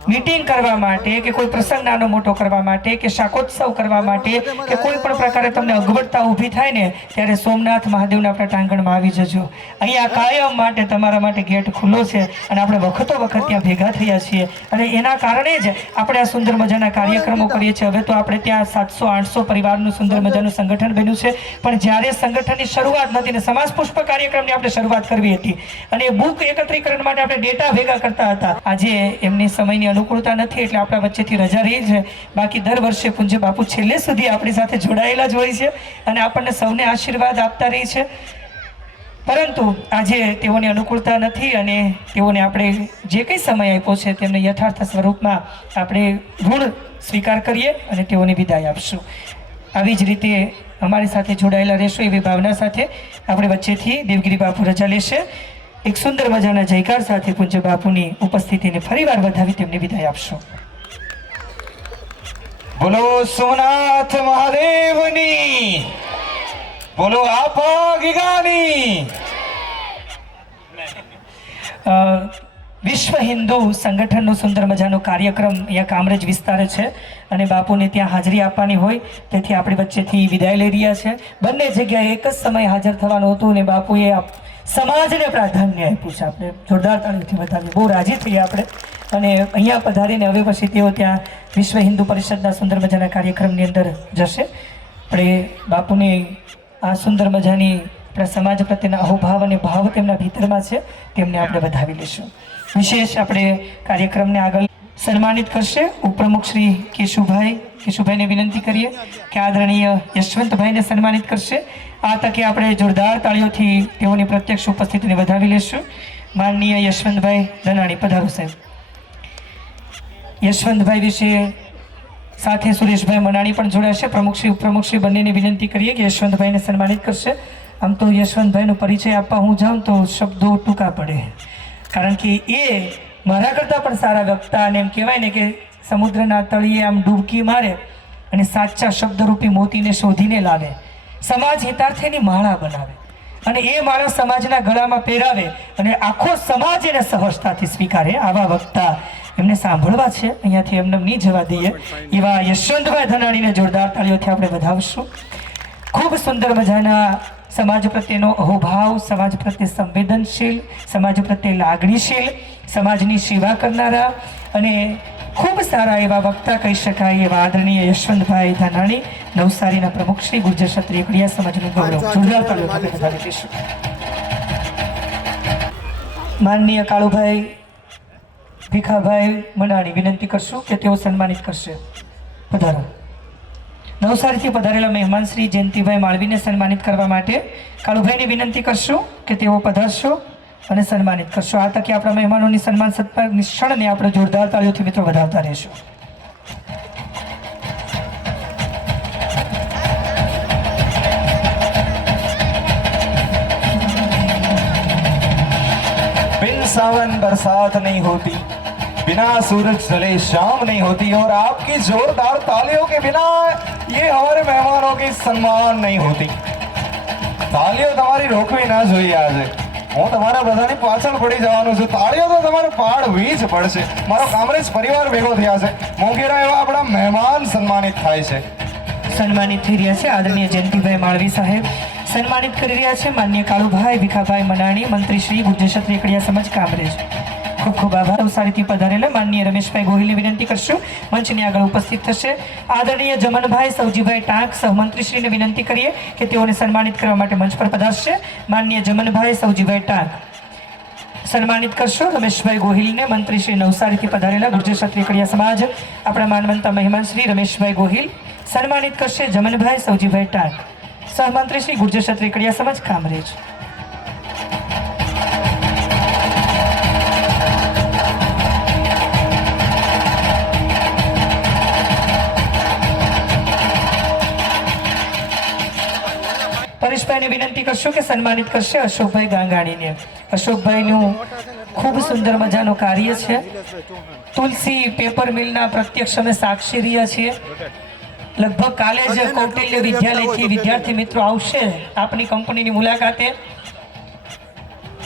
મીટિંગ કરવા માટે કે કોઈ પ્રસંગ નાનો મોટો કરવા માટે કે શાકોત્સવ કરવા માટે કે કોઈ પણ પ્રકારે તમને અગવડતા ઊભી થાય ને ત્યારે સોમનાથ મહાદેવના આપણા ટાંગણમાં આવી જજો. અહીંયા કાયમ માટે તમારા માટે ગેટ ખુલ્લો છે અને આપણે વખતો વખત ત્યાં ભેગા થયા છીએ અને એના કારણે જ આપણે આ સુંદર મજાના કાર્યક્રમો કરીએ છીએ. હવે તો આપણે ત્યાં 700-800 પરિવારનું સુંદર મજાનું સંગઠન બન્યું છે, પણ જ્યારે સંગઠનની શરૂઆત નથી ને સમાજ પુષ્પ કાર્યક્રમની આપણે શરૂઆત કરવી હતી અને બુક એકત્રીકરણ માટે આપણે ડેટા ભેગા કરતા હતા. આજે એમની સમયની અનુકૂળતા નથી એટલે આપણા વચ્ચેથી રજા રહી છે. બાકી દર વર્ષે પૂજ્ય બાપુ છેલ્લે સુધી આપણી સાથે જોડાયેલા જ હોય છે અને આપણને સૌને આશીર્વાદ આપતા રહી છે. પરંતુ આજે તેઓની અનુકૂળતા નથી અને તેઓને આપણે જે કંઈ સમય આપ્યો છે તેમને યથાર્થ સ્વરૂપમાં આપણે ઋણ સ્વીકાર કરીએ અને તેઓને વિદાય આપશું. આવી જ રીતે અમારી સાથે જોડાયેલા રહેશો એવી ભાવના સાથે આપણે વચ્ચેથી દેવગીરી બાપુ રજા લેશે. એક સુંદર મજાના જયકાર સાથે પૂજ્ય બાપુની ઉપસ્થિતિને ફરીવાર વધાવી તેમને વિદાય આપશો. બોલો સોમનાથ મહાદેવની, બોલો આપા ગીગાની. વિશ્વ હિન્દુ સંગઠનનો સુંદર મજાનો કાર્યક્રમ અહીંયા કામરેજ વિસ્તારે છે અને બાપુને ત્યાં હાજરી આપવાની હોય તેથી આપણી વચ્ચેથી વિદાય લઈ રહ્યા છે. બંને જગ્યાએ એક જ સમયે હાજર થવાનું હતું અને બાપુએ સમાજને પ્રાધાન્ય આપ્યું છે. આપણે જોરદાર તાળીઓથી વધાવીએ, બહુ રાજી થઈએ આપણે. અને અહીંયા પધારીને હવે પછી તેઓ ત્યાં વિશ્વ હિન્દુ પરિષદના સુંદર મજાના કાર્યક્રમની અંદર જશે. આપણે બાપુને આ સુંદર મજાની આપણા સમાજ પ્રત્યેના અહોભાવ અને ભાવ તેમના ભીતરમાં છે તેમને આપણે વધાવી લઈશું. વિશેષ આપણે કાર્યક્રમને આગળ સન્માનિત કરશે ઉપપ્રમુખ શ્રી કેશુભાઈને વિનંતી કરીએ કે આદરણીય યશવંતભાઈને સન્માનિત કરશે. આ તકે આપણે જોરદાર તાળીઓથી તેઓની પ્રત્યક્ષ ઉપસ્થિતિને વધાવી લઈશું. માનનીય યશવંતભાઈ ધનાણી, પધારો સાહેબ. યશવંતભાઈ વિશે સાથે સુરેશભાઈ મનાણી પણ જોડાશે. પ્રમુખશ્રી ઉપપ્રમુખશ્રી બંનેને વિનંતી કરીએ કે યશવંતભાઈને સન્માનિત કરશે. આમ તો યશવંતભાઈનો પરિચય આપવા હું જાઉં તો શબ્દો ટૂંકા પડે, કારણ કે એ મારા કરતાં પણ સારા વક્તા અને એમ કહેવાય ને કે સમુદ્રના તળિયે આમ ડૂબકી મારે અને સાચા શબ્દરૂપી મોતીને શોધીને લાવે, સમાજ હિતાર્થેની માળા બનાવે અને એ માળા સમાજના ગળામાં પહેરાવે અને આખો સમાજ એને સહજતાથી સ્વીકારે. આવા વક્તા એમને સાંભળવા છે, અહીંયાથી એમને નહીં જવા દઈએ. એવા યશવંતભાઈ ધનાણીને જોરદાર તાળીઓથી આપણે વધાવશું. ખૂબ સુંદર મજાના સમાજ પ્રત્યેનો અહોભાવ, સમાજ પ્રત્યે સંવેદનશીલ, સમાજ પ્રત્યે લાગણીશીલ, સમાજની સેવા કરનારા અને ખૂબ સારા એવા વક્તા કહી શકાય એવા આદરણીય યશવંતભાઈ ધાનાણી, નવસારીના પ્રમુખ શ્રી ગુર્જર ક્ષત્રિય કડિયા સમાજનું ગૌરવ. જોરદાર તાળીઓથી વધાવી દઈશું. માનનીય કાળુભાઈ ભીખાભાઈ મનાણી વિનંતી કરશું કે તેઓ સન્માનિત કરશે. પધારો. નવસારીથી પધારેલા મહેમાન શ્રી જયંતિભાઈ માળવીને સન્માનિત કરવા માટે કાળુભાઈને વિનંતી કરશું કે તેઓ પધારશો અને સન્માનિત કરશો. આ તકે આપણા મહેમાનોની સન્માન સત્કારની ક્ષણને આપણે જોરદાર તાળીઓથી મિત્રો વધાવતા રહેશું. बिन सावन बरसात नहीं होती, बिना सूरज ढले शाम नहीं होती और आपकी जोरदार तालियों के बिना ये हमारे मेहमानों की सम्मान नहीं होती. तालियों તમારી રોકવી ના જોઈએ. આજે હું તમારા બધાની પાછળ પડી જવાનું છું. તાળીઓ તો તમારે પાડવી જ પડશે. મારો કામરેજ પરિવાર ભેગો થયા છે. મોંઘેરા એવા આપણા મહેમાન સન્માનિત થાય છે. સન્માનિત થઈ રહ્યા છે આદરણીય જયંતિભાઈ માળવી સાહેબ. સન્માનિત કરી રહ્યા છે માનનીય કાળુભાઈ ભીખાભાઈ મનાણી, મંત્રી શ્રી ગુર્જર ક્ષત્રિય કડિયા સમાજ કામરેજ. ખૂબ ખૂબ આભાર. નવસારીથી પધારેલા માનનીય રમેશભાઈ ગોહિલની વિનંતી કરશું, મંચની આગળ ઉપસ્થિત થશે. આદરણીય જમનભાઈ સૌજીભાઈ ટાંક સહમંત્રીશ્રીને વિનંતી કરીએ કે તેઓને સન્માનિત કરવા માટે મંચ પર પધારશે. માનનીય જમનભાઈ સૌજીભાઈ ટાંક સન્માનિત કરશો. રમેશભાઈ ગોહિલને મંત્રી શ્રી નવસારીથી પધારેલા ગુર્જર ક્ષત્રિય કડિયા સમાજ આપણા માનવંતા મહેમાન શ્રી રમેશભાઈ ગોહિલ સન્માનિત કરશે. જમનભાઈ સૌજીભાઈ ટાંક સહમંત્રી શ્રી ગુર્જર ક્ષત્રિય કડિયા સમાજ કામરેજ. પરેશભાઈને વિનંતી કરશું કે સન્માનિત કરશે અશોકભાઈ ગાંગાણીને. અશોકભાઈનું ખૂબ સુંદર મજાનું કાર્ય છે. તુલસી પેપર મિલના પ્રત્યક્ષ અમે સાક્ષી રહ્યા છીએ. લગભગ કાલે જ કૌટિલ્ય વિદ્યાલયથી વિદ્યાર્થી મિત્રો આવશે આપની કંપનીની મુલાકાતે.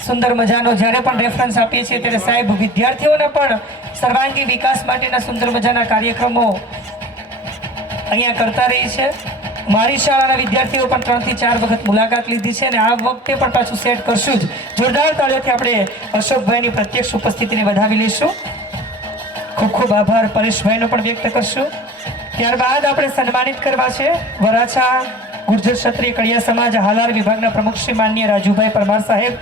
સુંદર મજાનો જ્યારે પણ રેફરન્સ આપીએ છીએ ત્યારે સાહેબ વિદ્યાર્થીઓને પણ સર્વાંગી વિકાસ માટેના સુંદર મજાના કાર્યક્રમો અહીંયા કરતા રહી છે. મારી શાળાના વિદ્યાર્થીઓ પણ 3 થી 4 વખત મુલાકાત લીધી છે અને આ વખતે પણ પાછું સેટ કરશું જ. જોરદાર તાળીઓથી આપણે અશોકભાઈની પ્રત્યક્ષ ઉપસ્થિતિને વધાવી લઈશું. ખૂબ ખૂબ આભાર પરેશભાઈનો પણ વ્યક્ત કરશું. ત્યારબાદ આપણે સન્માનિત કરવા છે વરાછા ગુર્જર ક્ષત્રિય કડિયા સમાજ હાલાર વિભાગના પ્રમુખ શ્રી માનનીય રાજુભાઈ પરમાર સાહેબ.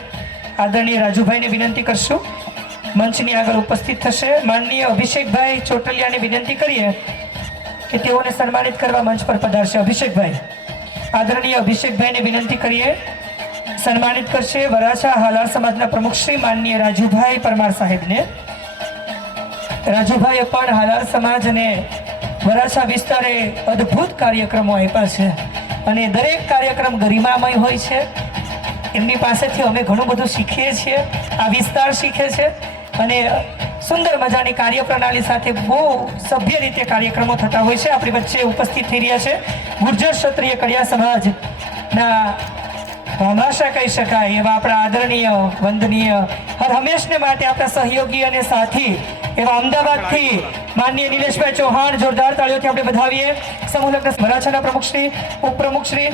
આદરણીય રાજુભાઈને વિનંતી કરશું મંચની આગળ ઉપસ્થિત થશે. માનનીય અભિષેકભાઈ ચોટલિયાને વિનંતી કરીએ કે તેઓને સન્માનિત કરવા મંચ પર પધારશે. અભિષેકભાઈ, આદરણીય અભિષેકભાઈને વિનંતી કરીએ, સન્માનિત કરશે વરાછા હાલાર સમાજના પ્રમુખ શ્રી માનનીય રાજુભાઈ પરમાર સાહેબને. રાજુભાઈએ પણ હાલાર સમાજ અને વરાછા વિસ્તારે અદ્ભુત કાર્યક્રમો આપ્યા છે અને દરેક કાર્યક્રમ ગરિમામય હોય છે. એમની પાસેથી અમે ઘણું બધું શીખીએ છીએ, આ વિસ્તાર શીખે છે અને સુંદર મજાની કાર્યપ્રણાલી સાથે બહુ સભ્ય રીતે કાર્યક્રમો થતા હોય છે. આપણી વચ્ચે ઉપસ્થિત થઈ રહ્યા છે ગુર્જર ક્ષત્રિય કડિયા સમાજના ભાષા કહી શકાય એવા આપણા આદરણીય વંદનીય હર હંમેશને માટે આપણા સહયોગી અને સાથી એવા અમદાવાદથી માનનીય નિલેશભાઈ ચૌહાણ. જોરદાર તાળીઓથી આપણે વધાવીએ. સમૂહ લગ્ન વરાછાના પ્રમુખશ્રી, ઉપપ્રમુખશ્રી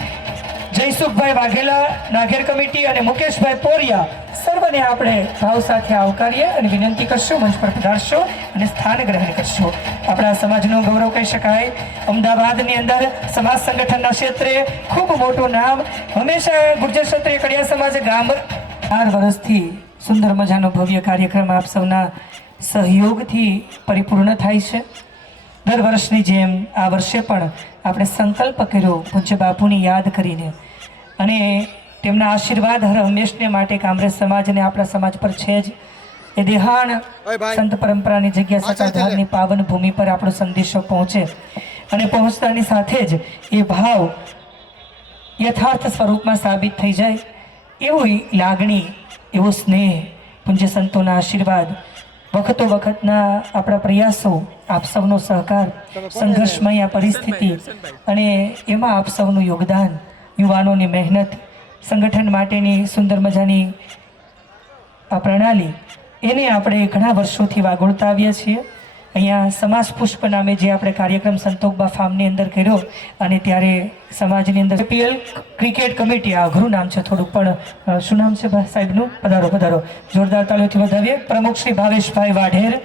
જયસુખભાઈ વાઘેલા, નાગેર કમિટી અને મુકેશભાઈ પોરિયા સર્વને આપણે ભાવ સાથે આવકારીએ અને વિનંતી કરશું મંચ પર પધારશો અને સ્થાન ગ્રહણ કરશો. આપણા સમાજનું ગૌરવ કહી શકાય. અમદાવાદની અંદર સમાજ સંગઠનના ક્ષેત્રે ખૂબ મોટું નામ. હંમેશા ગુર્જર ક્ષત્રિય કડિયા સમાજ ગામ 4 વર્ષથી સુંદર મજાનો ભવ્ય કાર્યક્રમ આપ સૌના સહયોગથી પરિપૂર્ણ થાય છે. દર વર્ષની જેમ આ વર્ષે પણ આપણે સંકલ્પ કર્યો પૂજ્ય બાપુની યાદ કરીને અને તેમના આશીર્વાદ હર હંમેશને માટે કામરેજ સમાજ અને આપણા સમાજ પર છે જ. એ દેહાણ સંત પરંપરાની જગ્યા સત્તાધારની પાવન ભૂમિ પર આપણો સંદેશો પહોંચે અને પહોંચતાની સાથે જ એ ભાવ યથાર્થ સ્વરૂપમાં સાબિત થઈ જાય એવી લાગણી, એવો સ્નેહ, પૂજ્ય સંતોના આશીર્વાદ, વખતો વખતના આપણા પ્રયાસો, આપ સૌનો સહકાર, સંઘર્ષમય આ પરિસ્થિતિ અને એમાં આપ સૌનું યોગદાન, યુવાનોની મહેનત, સંગઠન માટેની સુંદર મજાની આ પ્રણાલી, એને આપણે ઘણા વર્ષોથી વાગોળતા આવ્યા છીએ. અહીંયા સમાજ પુષ્પ નામે જે આપણે કાર્યક્રમ સંતોકબા ફાર્મની અંદર કર્યો અને ત્યારે સમાજની અંદર પીએલ ક્રિકેટ કમિટી, આ અઘરું નામ છે થોડુંક પણ શું નામ છે સાહેબનું? પધારો પધારો, જોરદાર તાળીઓથી વધાવીએ. પ્રમુખ શ્રી ભાવેશભાઈ વાઢેર.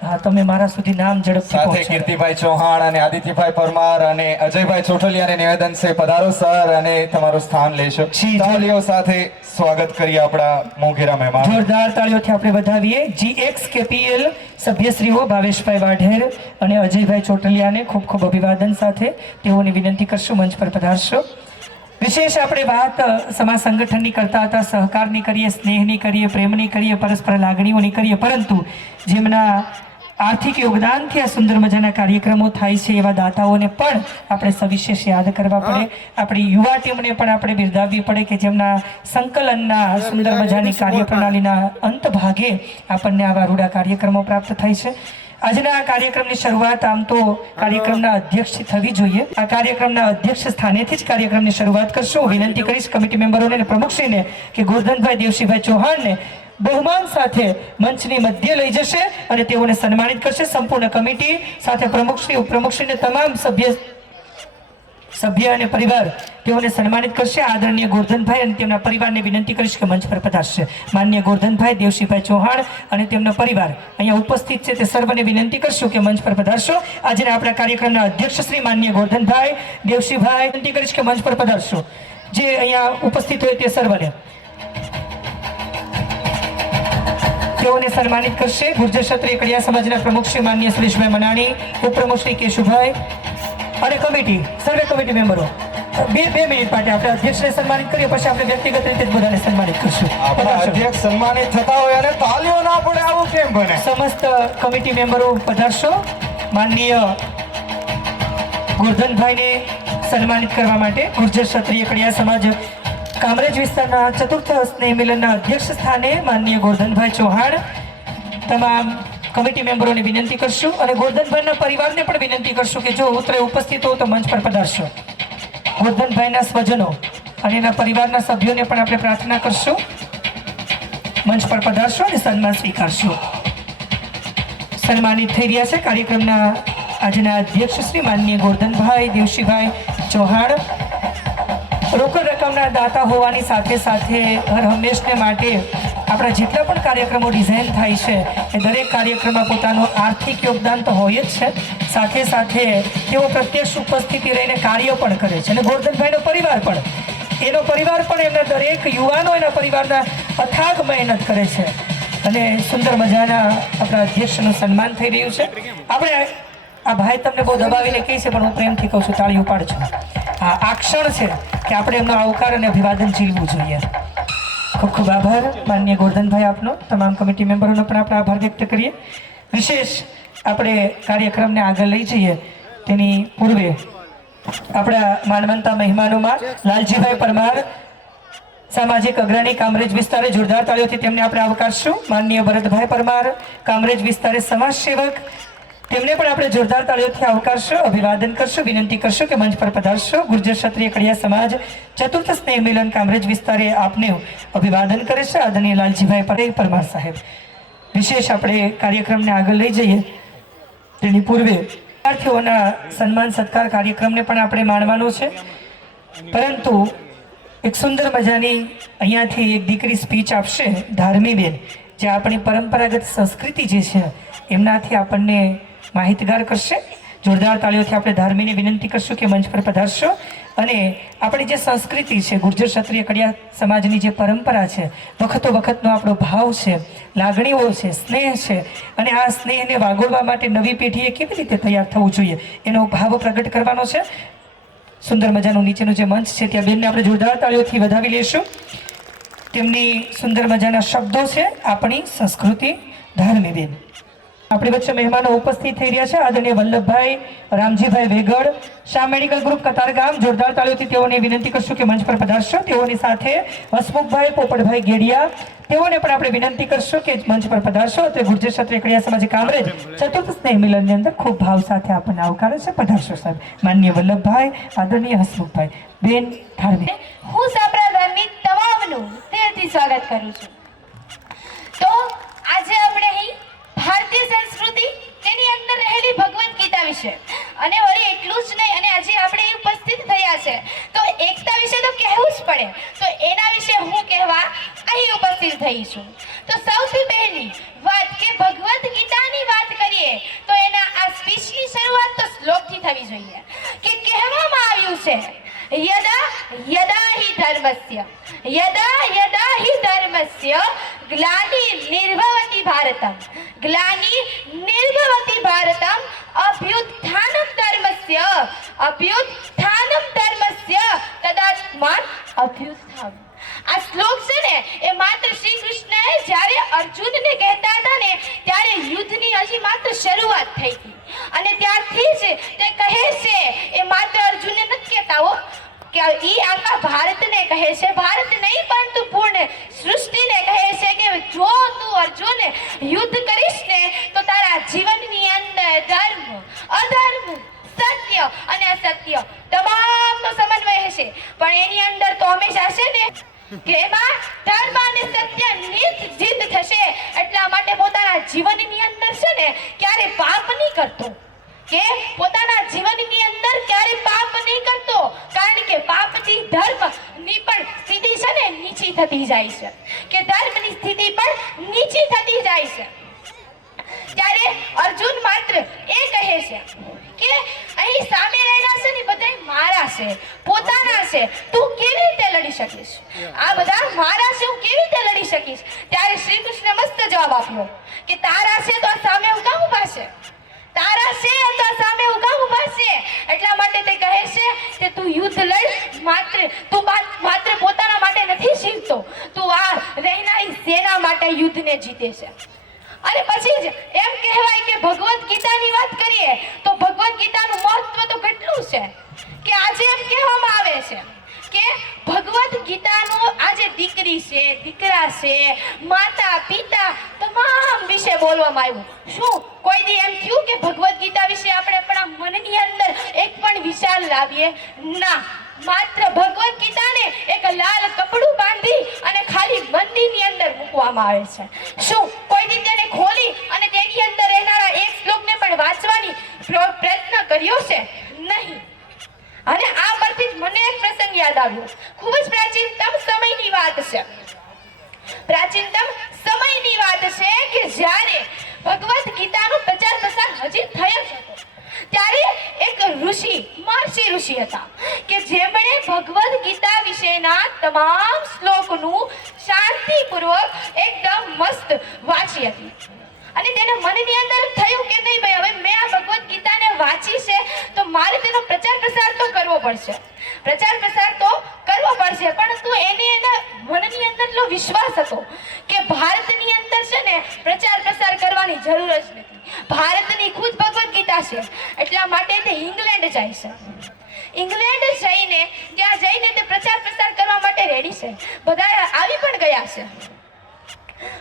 હા, તમે મારા સુધી નામ ઝડપથી સાથે પહોંચાડો. કીર્તિભાઈ ચૌહાણ અને આદિત્યભાઈ પરમાર અને અજયભાઈ ચોટલિયાને નિવેદન છે, પધારો સર અને તમારું સ્થાન લેશો. જી. તાળીઓ સાથે સ્વાગત કરીએ આપણા મોંઘેરા મહેમાન. જોરદાર તાળીઓથી આપણે વધાવીએ. GX KPL સભ્યશ્રીઓ ભાવેશભાઈ વાઢેર અને અજયભાઈ ચોટલિયાને ખૂબ ખૂબ અભિવાદન સાથે તેઓની વિનંતી કરશું મંચ પર પધારશો. વિશેષ આપણે વાત સમાજ સંગઠનની કરતા હતા, સહકારની કરીએ, સ્નેહની કરીએ, પ્રેમની કરીએ, પરસ્પર લાગણીઓની કરીએ, પરંતુ જેમના આર્થિક યોગદાનથી આ સુંદર મજાના કાર્યક્રમો થાય છે એવા દાતાઓને પણ આપણે સવિશેષ યાદ કરવા પડે. આપણી યુવા ટીમને પણ આપણે બિરદાવવી પડે કે જેમના સંકલનના સુંદર મજાની કાર્યપ્રણાલીના અંત ભાગે આપણને આવા રૂડા કાર્યક્રમો પ્રાપ્ત થાય છે. આજના આ કાર્યક્રમની શરૂઆત આમ તો કાર્યક્રમના અધ્યક્ષથી થવી જોઈએ. આ કાર્યક્રમના અધ્યક્ષ સ્થાનેથી જ કાર્યક્રમની શરૂઆત કરશું. હું વિનંતી કરીશ કમિટી મેમ્બરોને અને પ્રમુખશ્રીને કે ગોરધનભાઈ દેવશીભાઈ ચૌહાણને બહુમાન સાથે મંચની મધ્ય લઈ જશે અને તેઓને સન્માનિત કરશે. સંપૂર્ણ કમિટી સાથે પ્રમુખશ્રી, ઉપપ્રમુખશ્રી અને તમામ સભ્ય અને પરિવાર તેઓને સન્માનિત કરશે. આદરણીય ગોરધનભાઈ અને તેમના પરિવારને વિનંતી કરીશ કે મંચ પર પધારશે. માનનીય ગોરધનભાઈ દેવશીભાઈ ચૌહાણ અને તેમનો પરિવાર અહીંયા ઉપસ્થિત છે, તે સર્વને વિનંતી કરશું કે મંચ પર પધારશો. આજના આપણા કાર્યક્રમના અધ્યક્ષ શ્રી માનનીય ગોરધનભાઈ દેવશીભાઈ વિનંતી કરીશ કે મંચ પર પધારશો. જે અહીંયા ઉપસ્થિત હોય તે સર્વને તેઓને સન્માનિત કરશે. ગુર્જર ક્ષત્રિય કડિયા સમાજના પ્રમુખ શ્રી માનનીય સુરેશભાઈ મનાણી, ઉપપ્રમુખ શ્રી કેશુભાઈ અને કમિટી, સર્વે કમિટી મેમ્બરો. બે મિનિટ માટે આપણે અધ્યક્ષને સન્માનિત કરીએ, પછી આપણે વ્યક્તિગત રીતે જ બધાને સન્માનિત કરશું. આપણા અધ્યક્ષ સન્માનિત થતા હોય અને તાળીઓ ના પડે આવું કેમ બને? સમસ્ત કમિટી મેમ્બરો પધારશો. માનનીય ગોરધનભાઈને સન્માનિત કરવા માટે ગુર્જર ક્ષત્રિય કડિયા સમાજ કામરેજ વિસ્તારના ચતુર્થ સ્નેહ મિલનના અધ્યક્ષ સ્થાને માનનીય ગોરધનભાઈ ચૌહાણ તમામ કમિટી મેમ્બરોને વિનંતી કરશું અને ગોરધનભાઈના પરિવારને પણ વિનંતી કરશું કે જો ઉતરે ઉપસ્થિત હો તો મંચ પર પધારશો. ગોરધનભાઈના સ્વજનો અને એના પરિવારના સભ્યોને પણ આપણે પ્રાર્થના કરશું મંચ પર પધારશો અને સન્માન સ્વીકારશો. સન્માનિત થઈ રહ્યા છે. કાર્યક્રમના આજના અધ્યક્ષ શ્રી માનનીય ગોરધનભાઈ દેવશીભાઈ ચૌહાણ રોકડ રકમના દાતા હોવાની સાથે સાથે હર હંમેશને માટે આપણા જેટલા પણ કાર્યક્રમો ડિઝાઇન થાય છે એ દરેક કાર્યક્રમમાં પોતાનું આર્થિક યોગદાન તો હોય જ છે, સાથે સાથે તેઓ પ્રત્યક્ષ ઉપસ્થિતિ રહીને કાર્યો પણ કરે છે. અને ગોરધનભાઈનો પરિવાર પણ એમના દરેક યુવાનો એના પરિવારના અથાગ મહેનત કરે છે. અને સુંદર મજાના આપણા અધ્યક્ષનું સન્માન થઈ રહ્યું છે. આપણે આ ભાઈ તમને બહુ દબાવીને કહે છે, પણ હું પ્રેમથી કહું છું, તાળી ઉપાડજો. આ ક્ષણ છે કે આપણે એમનો આવકાર અને અભિવાદન ઝીલવું જોઈએ. ખૂબ ખૂબ આભાર માનનીય ગોરધનભાઈ આપનો. તમામ કમિટી મેમ્બરોનો પણ આપણે આભાર વ્યક્ત કરીએ. વિશેષ આપણે કાર્યક્રમને આગળ લઈ જઈએ તેની પૂર્વે આપણા માનવંતા મહેમાનોમાં લાલજીભાઈ પરમાર, સામાજિક અગ્રણી, કામરેજ વિસ્તારે, જોરદાર તાળીઓથી તેમને આપણે આવકારશું. માનનીય ભરતભાઈ પરમાર, કામરેજ વિસ્તારે સમાજ સેવક, તેમને પણ આપણે જોરદાર તાળીઓથી આવકારશો, અભિવાદન કરશો, વિનંતી કરશો કે મંચ પર પધારશો. ગુર્જર ક્ષત્રિય કડિયા સમાજ ચતુર્થ સ્નેહ મિલન કામરેજ વિસ્તારે આપને અભિવાદન કરે છે આદરણીય લાલજીભાઈ પરમાર સાહેબ. વિશેષ આપણે કાર્યક્રમને આગળ લઈ જઈએ તેની પૂર્વે વિદ્યાર્થીઓના સન્માન સત્કાર કાર્યક્રમને પણ આપણે માણવાનો છે, પરંતુ એક સુંદર મજાની અહીંયાથી એક દીકરી સ્પીચ આપશે, ધાર્મીબેન, જે આપણી પરંપરાગત સંસ્કૃતિ જે છે એમનાથી આપણને માહિતગાર કરશે. જોરદાર તાળીઓથી આપણે ધાર્મીને વિનંતી કરશું કે મંચ પર પધારશો. અને આપણી જે સંસ્કૃતિ છે, ગુર્જર ક્ષત્રિય કડિયા સમાજની જે પરંપરા છે, વખતો વખતનો આપણો ભાવ છે, લાગણીઓ છે, સ્નેહ છે, અને આ સ્નેહને વાગોળવા માટે નવી પેઢીએ કેવી રીતે તૈયાર થવું જોઈએ એનો ભાવ પ્રગટ કરવાનો છે. સુંદર મજાનું નીચેનું જે મંચ છે ત્યાં બેનને આપણે જોરદાર તાળીઓથી વધાવી લઈશું. તેમની સુંદર મજાના શબ્દો છે આપણી સંસ્કૃતિ. ધાર્મીબેન આપણી વચ્ચે મહેમાનો ઉપસ્થિત થઈ રહ્યા છે. આદરણીય વલ્લભભાઈ રામજીભાઈ વેગડ, શાહ મેડિકલ ગ્રુપ કતારગામ, જોરદાર તાળીઓથી તેઓને વિનંતી કરશું કે મંચ પર પધારશો. તેઓની સાથે હસમુખભાઈ પોપટભાઈ ગેડિયા, તેઓને પણ આપણે વિનંતી કરશું કે મંચ પર પધારશો. તે ગુર્જર ક્ષત્રિય કડિયા સમાજ કામરેજ ચતુર્થ સ્નેહ મિલનની અંદર ખૂબ ભાવ સાથે આપણને આવકારે છે. પધારશો સાહેબ. માનનીય વલ્લભભાઈ, આદરણીય હસમુખભાઈ. બેન ધાર્મિક, હું સંપ્રદાયની તમામનું દિલથી સ્વાગત કરું છું. તો આજે આપણે અહીં ભારતીય સંસ્કૃતિ તેની અંદર રહેલી ભગવદ્ ગીતા વિશે અને વળી એટલું જ નહીં, અને આજે આપણે અહીં ઉપસ્થિત થયા છે તો એકતા વિશે તો કહેવું જ પડે. તો એના વિશે હું કહેવા અહીં ઉપસ્થિત થઈ છું. તો સૌથી પહેલી વાત કે ભગવદ્ ગીતાની વાત કરીએ તો એના આ સ્પીચની શરૂઆત તો શ્લોકથી થવી જોઈએ કે કહેવામાં આવ્યું છે યદા યદા હિ ધર્મસ્ય ગ્લાનિ નિર્ભવતિ ભારતમ અભ્યુત્થાનમ ધર્મસ્ય તદાત્માન અભ્યુત્થાન. આ શ્લોક છે ને એ માત્ર શ્રી કૃષ્ણએ જ્યારે અર્જુનને કહેતા હતા ને ત્યારે યુદ્ધની હજી માત્ર શરૂઆત થઈ હતી, અને ત્યારથી જ તે કહે છે, એ માત્ર અર્જુનને નથી કહેતા હો, કે ઈ આખા ભારતને કહે છે. ભારત નહીં પરંતુ પૂર્ણ સૃષ્ટિને કહે છે કે જો તું અર્જુન યુદ્ધ કરીશ ને તો તારા જીવનની અંદર ધર્મ, અધર્મ, સત્ય અને અસત્ય તમામનો સમન્વય હશે, પણ એની અંદર તો હંમેશા હશે ને કે એમાં ધર્મ અને સત્યની જીત થશે. એટલા માટે પોતાના જીવનની અંદર છે ને ક્યારે પાપ નહીં કરતો, કે પોતાના જીવનની અંદર ક્યારે પાપ નહીં કરતો, કારણ કે પાપથી ધર્મની પણ સ્થિતિ છે ને નીચી થતી જાય છે, કે ધર્મની સ્થિતિ પણ નીચી થતી જાય છે. ત્યારે અર્જુન માત્ર એ કહે છે કે અહીં સામે રહેલા છે ને બધા મારા છે, પોતાના છે, તું કેવી રીતે લડી શકીશ? આ બધા મારા છે, હું કેવી રીતે લડી શકીશ? ત્યારે શ્રી કૃષ્ણે મસ્ત જવાબ આપ્યો કે તારા છે તો આ સામે હું કામ ઊભા છે, તારા છે તો આ સામે હું કામ ઊભા છે. એટલા માટે તે કહે છે કે તું યુદ્ધ લડ, માત્ર પોતાના માટે નથી જીવતો, તું આ રહેનારી સેના માટે યુદ્ધને જીતે છે. અને પછી જ એમ કહેવાય કે ભગવદ્ ગીતાની વાત કરીએ તો ભગવદ્ ગીતાનું મહત્વ તો કેટલું છે કે આજે એમ કહેવામાં આવે છે કે ભગવદ્ ગીતાનો આજે દીકરી છે, દીકરા છે, માતા, પિતા તમામ વિશે બોલવામાં આવ્યું. શું કોઈ દી એમ થયું કે ભગવદ્ ગીતા વિશે આપણે આપણા મનની અંદર એક પણ વિચાર લાવીએ? ના, માત્ર ભગવદ્ ગીતાને એક લાલ કપડું બાંધી અને ખાલી મંદિરની અંદર મૂકવામાં આવે છે. શું કોઈ દી તેને ખોલી અને તેની અંદર રહેનારા આવશે નહીં. અને આ પરથી જ મને એક પ્રસંગ યાદ આવ્યો. ખૂબ જ પ્રાચીનતમ સમયની વાત છે. પ્રાચીનતમ સમયની વાત છે કે જ્યારે ભગવદ ગીતાનો પ્રચાર પ્રસાર હજી થયો જ હતો, ત્યારે એક ઋષિ, મહર્ષિ ઋષિ હતા કે જેમણે ભગવદ ગીતા વિશેના તમામ શ્લોકનું શાંતિપૂર્વક એકદમ મસ્ત વાંચી હતી. અને તેના મનની અંદર થયું કે નહીં ભાઈ, હવે મેં આ ભગવદ ગીતાને વાંચી છે તો મારે તેનો પ્રચાર પ્રસાર તો કરવો પડશે. પ્રચાર પ્રસાર તો કરવો પડશે. પરંતુ એના મનની અંદર એટલો વિશ્વાસ હતો કે ભારતની અંદર છે ને પ્રચાર પ્રસાર કરવાની જરૂર જ નથી. ભારતની ખુદ ભગવદ ગીતા છે. એટલા માટે તે ઇંગ્લેન્ડ જાય છે. ઇંગ્લેન્ડ જઈને ત્યાં જઈને તે પ્રચાર પ્રસાર કરવા માટે રેડી છે. બધા આવી પણ ગયા છે.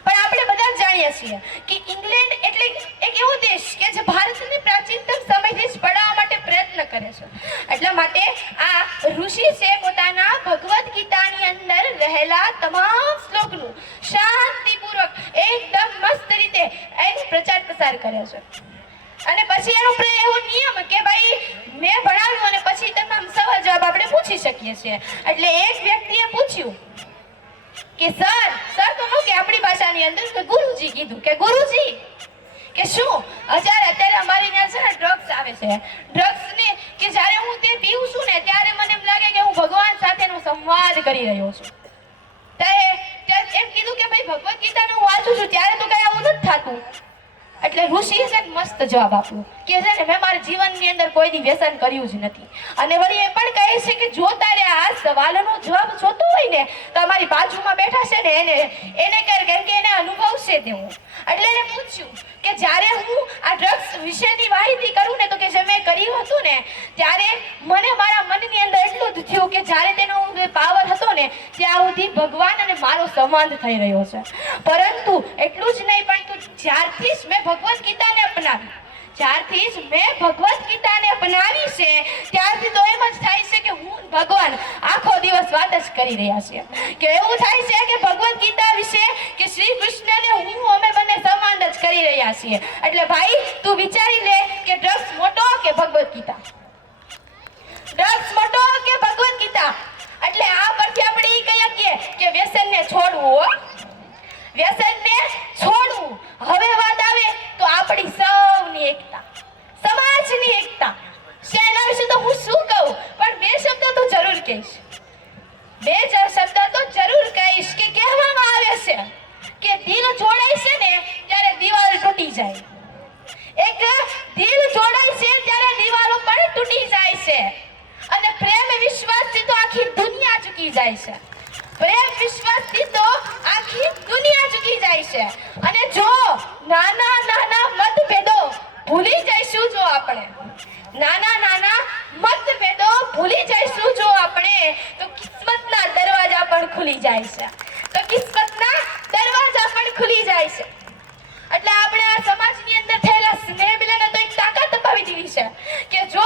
પણ આપણે બધા જાણીએ છીએ કે ઇંગ્લેન્ડ એટલે એક એવો દેશ કે જે ભારતની પ્રાચીનતમ સમયથી જ પડાવવા માટે પ્રયત્ન કરે છે. એટલા માટે આ ઋષિ છે પોતાના ભગવદ ગીતાની અંદર રહેલા તમામ શ્લોકનું શાંતિપૂર્વક એકદમ મસ્ત રીતે એનો પ્રચાર પ્રસાર કરે છે. અને પછી એનો એવો નિયમ કે ભાઈ મેં ભણાવ્યું અને પછી તમામ સવાલ જવાબ આપણે પૂછી શકીએ છીએ. એટલે એક વ્યક્તિએ પૂછ્યું કે સર તો કે આપણી ભાષાની અંદર કે ગુરુજી કીધું કે ગુરુજી કે શું અત્યારે અમારી ત્યાં છે ને ડ્રગ્સ આવે છે. ડ્રગ્સ ને કે જ્યારે હું તે પીઉં છું ને ત્યારે મને એમ લાગે કે હું ભગવાન સાથેનો સંવાદ કરી રહ્યો છું. ત્યારે એમ કીધું કે ભાઈ ભગવદ ગીતાને હું વાંચું છું ત્યારે તો કઈ આવું નથી થતું. એટલે ઋષિએ છે મસ્ત જવાબ આપ્યો કે છે ને મેં મારા જીવનની અંદર કોઈ દી વ્યસન કર્યું જ નથી. અને વળી એ પણ કહે છે કે જો તારે આ સવાલનો જવાબ જોતો હોય ને તો અમારી બાજુમાં બેઠા છે ને એને કર, કેમ કે એને અનુભવ છે તેવું. એટલે એને પૂછ્યું કે જ્યારે હું આ ડ્રગ્સ વિશેની માહિતી કરું ને તો કે જે મેં કર્યું હતું ને ત્યારે મને મારા મનની અંદર એટલું જ થયું કે જ્યારે તેનો પાવર હતો ને ત્યાં સુધી ભગવાન અને મારો સંવાદ થઈ રહ્યો છે. પરંતુ એટલું જ નહીં, પરંતુ જ્યારથી જ મેં ભગવદ ગીતાને અપનાવી, જ્યારથી જ મેં ભગવદ ગીતાને અપનાવી છે ત્યારથી તો એમ જ થાય છે કે હું ભગવાન આખો દિવસ વાત જ કરી રહ્યા છીએ. કે એવું થાય છે કે ભગવદ ગીતા વિશે કે શ્રી કૃષ્ણને હું અમે બંને સંવાદ જ કરી રહ્યા છીએ. એટલે ભાઈ તું વિચારી લે કે ડ્રગ્સ મોટો કે ભગવદ ગીતા, ડ્રગ્સ મોટો કે ભગવદ ગીતા. એટલે આ પરથી આપણે એ કહી શકીએ કે વ્યસનને છોડવું, વ્યસનને છોડવું. હવે વાત આવે તો આપણી સૌની એકતા, સમાજની એકતા. એના વિશે તો હું શું કહું, પણ બે શબ્દ તો જરૂર કહીશ. બે શબ્દ તો જરૂર કહીશ કે કહેવામાં આવે છે કે દિલ જોડાય છે ને ત્યારે દિવાલ તૂટી જાય. એક દિલ જોડાય છે ત્યારે દિવાલો પણ તૂટી જાય છે. અને પ્રેમ વિશ્વાસથી તો આખી દુનિયા ઝૂકી જાય છે. પ્રેમ વિશ્વાસથી તો આખી દુનિયા ઝૂકી જાય છે. અને જો નાના નાના મતભેદો ભૂલી જઈશું, જો આપણે નાના મતભેદો ભૂલી જઈશું જો આપણે, તો કિસ્મતના દરવાજા પણ ખુલી જાય છે. તો કિસ્મતના દરવાજા પણ ખુલી જાય છે. એટલે આપણે આ સમાજની અંદર થયેલા સ્નેહ મિલન તો એક તાકાત અપાવી દીધી છે કે જો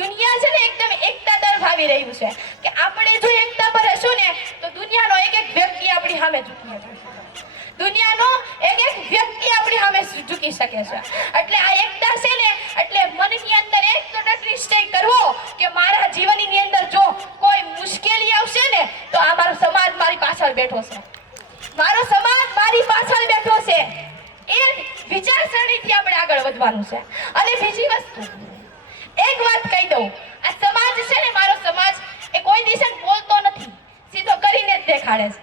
દુનિયા છે ને એકદમ એકતા તરફ આવી રહ્યું છે કે આપણે જો એકતા પર હશું ને તો દુનિયાનો એક એક વ્યક્તિ આપણી સામે ઝૂકી શકે. દુનિયાનો એક એક વ્યક્તિ આપણી સામે ઝૂકી શકે છે. એટલે આ એકતા છે ને એટલે મનની અંદર એક તો દૃઢ નિશ્ચય કરવો કે મારા જીવનની અંદર જો કોઈ મુશ્કેલી આવશે ને તો આ મારો સમાજ મારી પાછળ બેઠો છે, મારો સમાજ મારી પાછળ બેઠો છે. એ વિચારસરણીથી આપણે આગળ વધવાનું છે. અને બીજી વસ્તુ એક વાત કહી દઉં, આ સમાજ છે ને મારો સમાજ એ કોઈ દિવસ બોલતો નથી, સીધો કરીને જ દેખાડે છે.